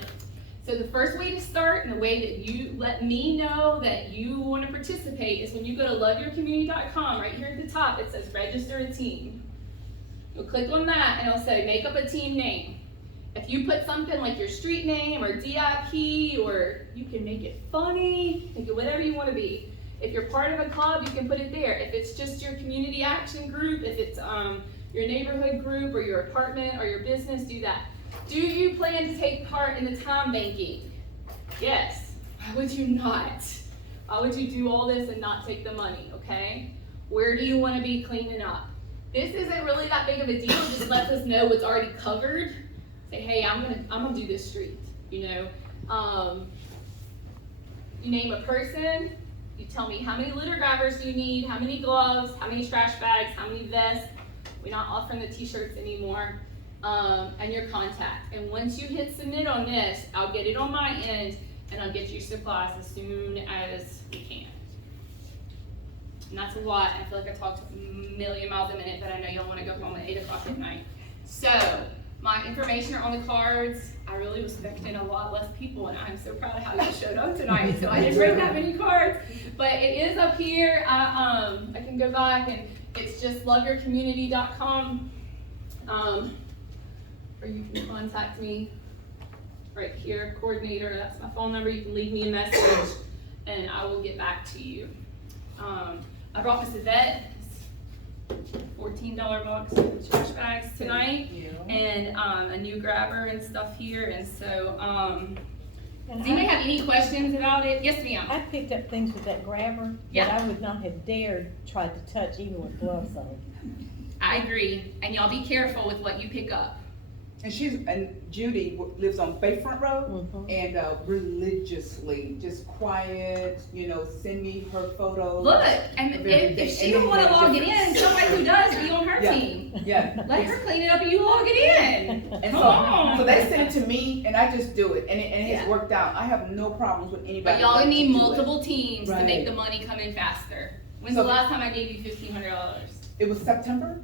So the first way to start, and the way that you let me know that you want to participate, is when you go to loveyourcommunity.com. Right here at the top, it says register a team. You'll click on that, and it'll say make up a team name. If you put something like your street name or DIP, or you can make it funny, make it whatever you want to be. If you're part of a club, you can put it there. If it's just your community action group, if it's your neighborhood group or your apartment or your business, do that. Do you plan to take part in the time banking? Yes. Why would you not? Why would you do all this and not take the money, okay? Where do you want to be cleaning up? This isn't really that big of a deal. It just lets us know what's already covered. Say, hey, I'm gonna do this street, you know. You name a person. You tell me how many litter drivers do you need, how many gloves, how many trash bags, how many vests. We're not offering the t-shirts anymore. And your contact. And once you hit submit on this, I'll get it on my end, and I'll get you supplies as soon as we can. And that's a lot. I feel like I talked a million miles a minute, but I know y'all want to go home at 8 o'clock at night. So my information are on the cards. I really was expecting a lot less people, and I'm so proud of how you showed up tonight. So I didn't bring that many cards, but it is up here. I can go back, and it's just loveyourcommunity.com. Or you can contact me right here, coordinator. That's my phone number. You can leave me a message, and I will get back to you. I brought Miss Yvette $14 box of trash bags tonight, and a new grabber and stuff here, and so, does anybody have any questions about it? Yes, ma'am. I picked up things with that grabber that I would not have dared try to touch even with gloves on. I agree, and y'all be careful with what you pick up. And Judy lives on Bayfront Road, and religiously, just quiet, send me her photos. Look, and if she don't wanna log it in, somebody who does be on her team. Yeah. Let her clean it up and you log it in. And Come on. so they send it to me, and I just do it, and it has worked out. I have no problems with anybody. But y'all wanting need to do multiple teams to Right. make the money come in faster. When's So- the last time I gave you $1,500? It was September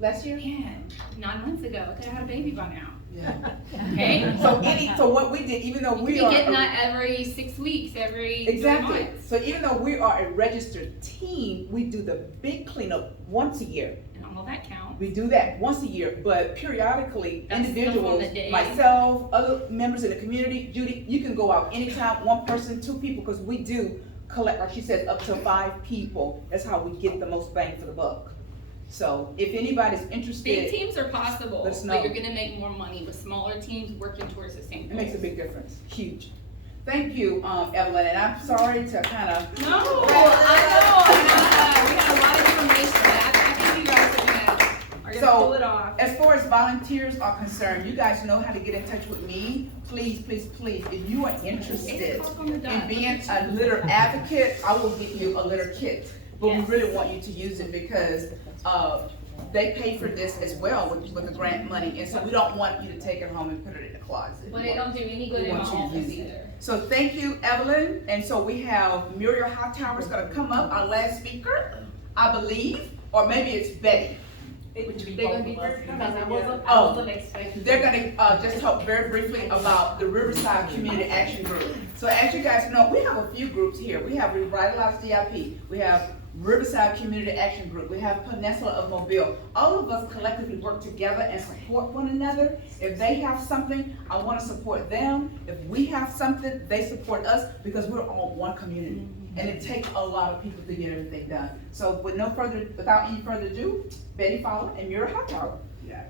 last year? Man, 9 months ago, I could've had a baby by now. Yeah. Okay? So what we did, even though You we could are. be getting that every 6 weeks, every 3 Exactly. months. So even though we are a registered team, we do the big cleanup once a year. And all that counts. We do that once a year, but periodically, That's individuals, stuff on the day. myself, other members in the community, Judy, you can go out anytime, one person, 2 people, because we do collect, like she said, up to 5 people. That's how we get the most bang for the buck. So if anybody's interested. Big teams are possible, Let us know. but you're gonna make more money with smaller teams working towards the same It goal. makes a big difference, huge. Thank you, Evelyn, and I'm sorry to kind of. No, I know, and we had a lot of information, but I think you guys are gonna pull it off. As far as volunteers are concerned, you guys know how to get in touch with me. Please, please, please, if you are interested in being a litter advocate, I will get you a litter kit. But we really want you to use it because, they pay for this as well with the grant money, and so we don't want you to take it home and put it in the closet. But it don't do any good We in my want you to office use it. either. So thank you, Evelyn, and so we have Muriel Hightower is gonna come up, our last speaker, I believe, or maybe it's Betty. They're gonna be first because I wasn't expecting. They're gonna just talk very briefly about the Riverside Community Action Group. So as you guys know, we have a few groups here. We have RevitalizeDIP, we have Riverside Community Action Group, we have Peninsula of Mobile. All of us collectively work together and support one another. If they have something, I wanna support them. If we have something, they support us because we're all one community. And it takes a lot of people to get everything done. So without any further ado, Betty Fowler and Muriel Hightower. Yes.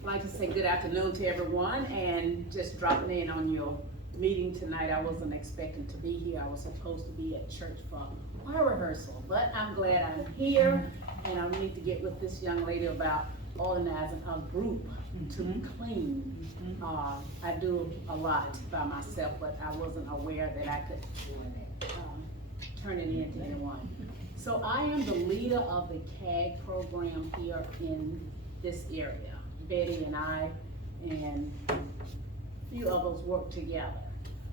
I'd like to say good afternoon to everyone and just dropping in on your meeting tonight. I wasn't expecting to be here. I was supposed to be at church for choir rehearsal, but I'm glad I'm here and I need to get with this young lady about organizing a group to clean. I do a lot by myself, but I wasn't aware that I could turn it in to anyone. So I am the leader of the CAG program here in this area. Betty and I and a few of us work together.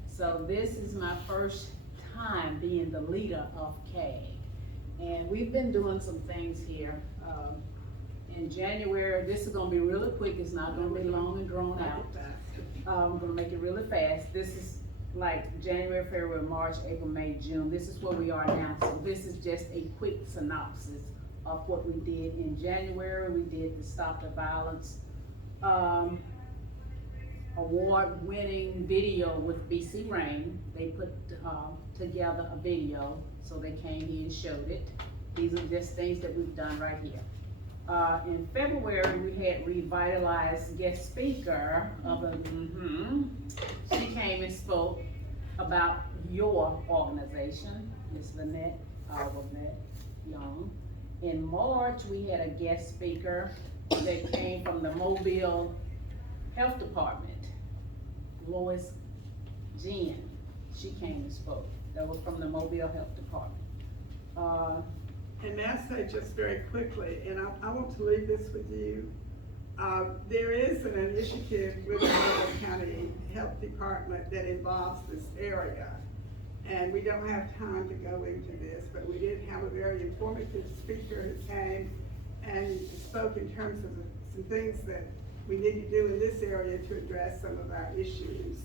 So this is my first time being the leader of CAG. And we've been doing some things here. In January, this is gonna be really quick, it's not gonna be long and drawn out. I'm gonna make it really fast. This is like January, February, March, April, May, June. This is where we are now. So this is just a quick synopsis of what we did in January. We did the Stop the Violence award-winning video with BC Rain. They put together a video, so they came here and showed it. These are just things that we've done right here. In February, we had Revitalized guest speaker she came and spoke about your organization, Ms. Lynette Young. In March, we had a guest speaker that came from the Mobile Health Department, Lois Jean. She came and spoke. That was from the Mobile Health Department. And may I say just very quickly, and I want to leave this with you. There is an initiative with the Mobile County Health Department that involves this area. And we don't have time to go into this, but we did have a very informative speaker who came and spoke in terms of some things that we need to do in this area to address some of our issues.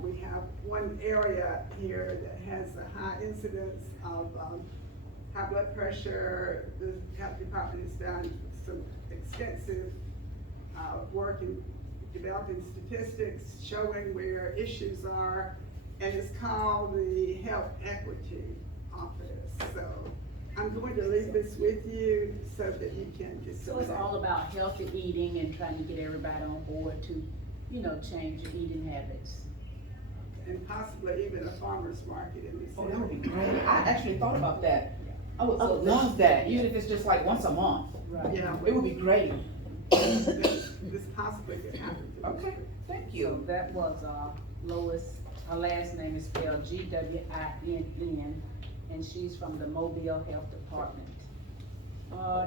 We have one area here that has a high incidence of high blood pressure. The health department has done some extensive work in developing statistics showing where issues are, and it's called the Health Equity Office. So I'm going to leave this with you so that you can just. So it's all about healthy eating and trying to get everybody on board to, change your eating habits. And possibly even a farmer's market in this Oh, area. that would be great. I actually thought about that. I would love that, even if it's just like once a month. Right. Yeah. It would be great. This possibly could happen. Okay, thank So you. that was, Lois, her last name is spelled Gwinn, and she's from the Mobile Health Department.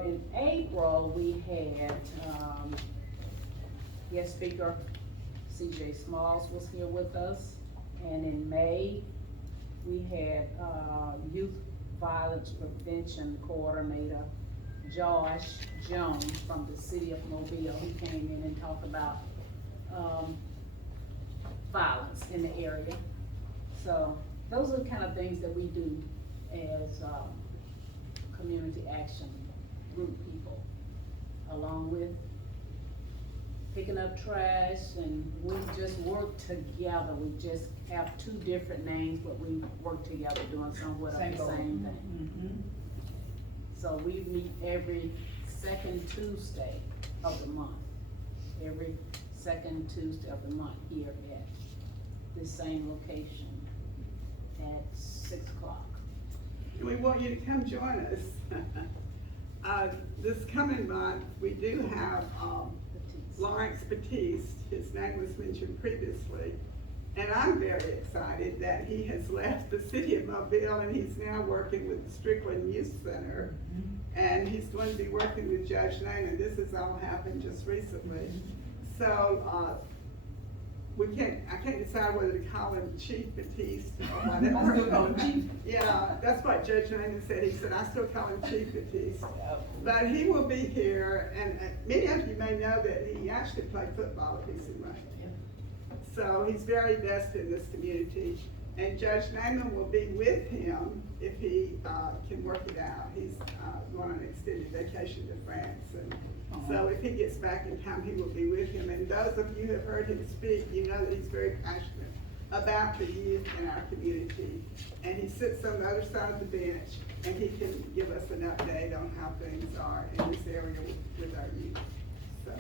In April, we had, guest speaker, CJ Smalls was here with us. And in May, we had, Youth Violence Prevention Coordinator, Josh Jones from the city of Mobile. He came in and talked about, violence in the area. So those are the kind of things that we do as, community action group people, along with picking up trash, and we just work together. We just have two different names, but we work together doing somewhat of the goal. same thing. So we meet every second Tuesday of the month. Every second Tuesday of the month here at the same location at 6 o'clock. We want you to come join us. This coming month, we do have, Lawrence Batiste, his name was mentioned previously, and I'm very excited that he has left the city of Mobile and he's now working with the Strickland Youth Center, and he's going to be working with Judge Nayman. This has all happened just recently. So, I can't decide whether to call him Chief Batiste or whatever. Yeah, that's what Judge Nayman said. He said, I still call him Chief Batiste. But he will be here, and many of you may know that he actually played football at BC Wayne. So he's very vested in this community, and Judge Nayman will be with him if he can work it out. He's going on an extended vacation to France, and so if he gets back in time, he will be with him. And those of you who have heard him speak, you know that he's very passionate about the youth in our community. And he sits on the other side of the bench, and he can give us an update on how things are in this area with our youth. So.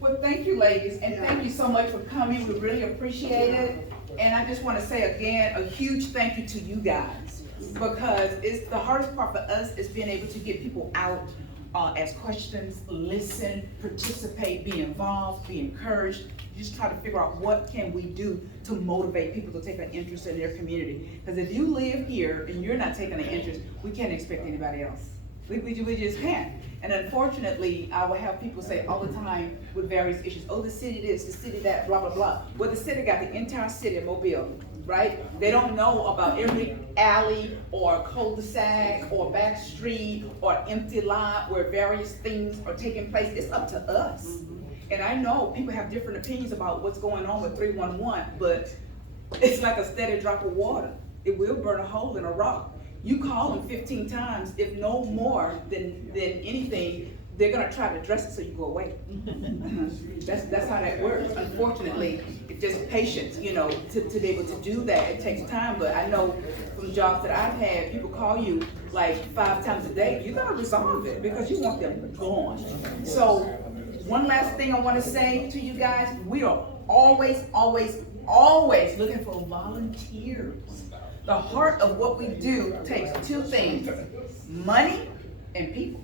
Well, thank you, ladies, and thank you so much for coming. We really appreciate it. And I just want to say again, a huge thank you to you guys, because it's the hardest part for us is being able to get people out, ask questions, listen, participate, be involved, be encouraged. Just try to figure out what can we do to motivate people to take an interest in their community. Because if you live here and you're not taking an interest, we can't expect anybody else. We just can't. And unfortunately, I will have people say all the time with various issues, oh, the city this, the city that, blah, blah, blah. Well, the city got the entire city of Mobile, right? They don't know about every alley or cul-de-sac or back street or empty lot where various things are taking place. It's up to us. And I know people have different opinions about what's going on with 311, but it's like a steady drop of water. It will burn a hole in a rock. You call them 15 times, if no more than anything, they're gonna try to address it so you go away. That's how that works. Unfortunately, it's just patience, to be able to do that. It takes time, but I know from jobs that I've had, people call you like 5 times a day. You gotta resolve it because you want them gone. So one last thing I wanna say to you guys, we are always looking for volunteers. The heart of what we do takes 2 things, money and people.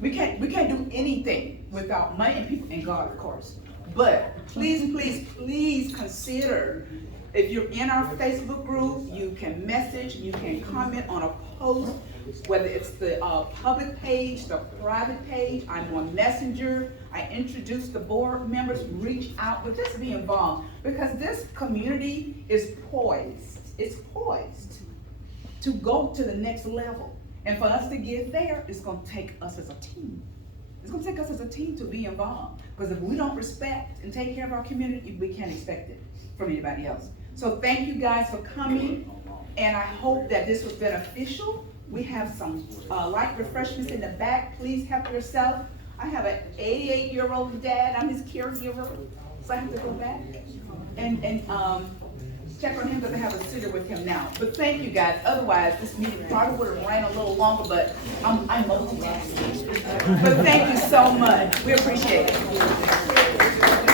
We can't do anything without money and people and God, of course. But please consider, if you're in our Facebook group, you can message, you can comment on a post, whether it's the public page, the private page. I'm on Messenger. I introduce the board members, reach out, but just be involved, because this community is poised. It's poised to go to the next level. And for us to get there, it's gonna take us as a team. It's gonna take us as a team to be involved. Because if we don't respect and take care of our community, we can't expect it from anybody else. So thank you guys for coming, and I hope that this was beneficial. We have some light refreshments in the back. Please help yourself. I have an 88-year-old dad. I'm his caregiver, so I have to go back. And check on him, doesn't have a sitter with him now. But thank you guys, otherwise this meeting probably would have ran a little longer, but I'm multitasking. But thank you so much, we appreciate it.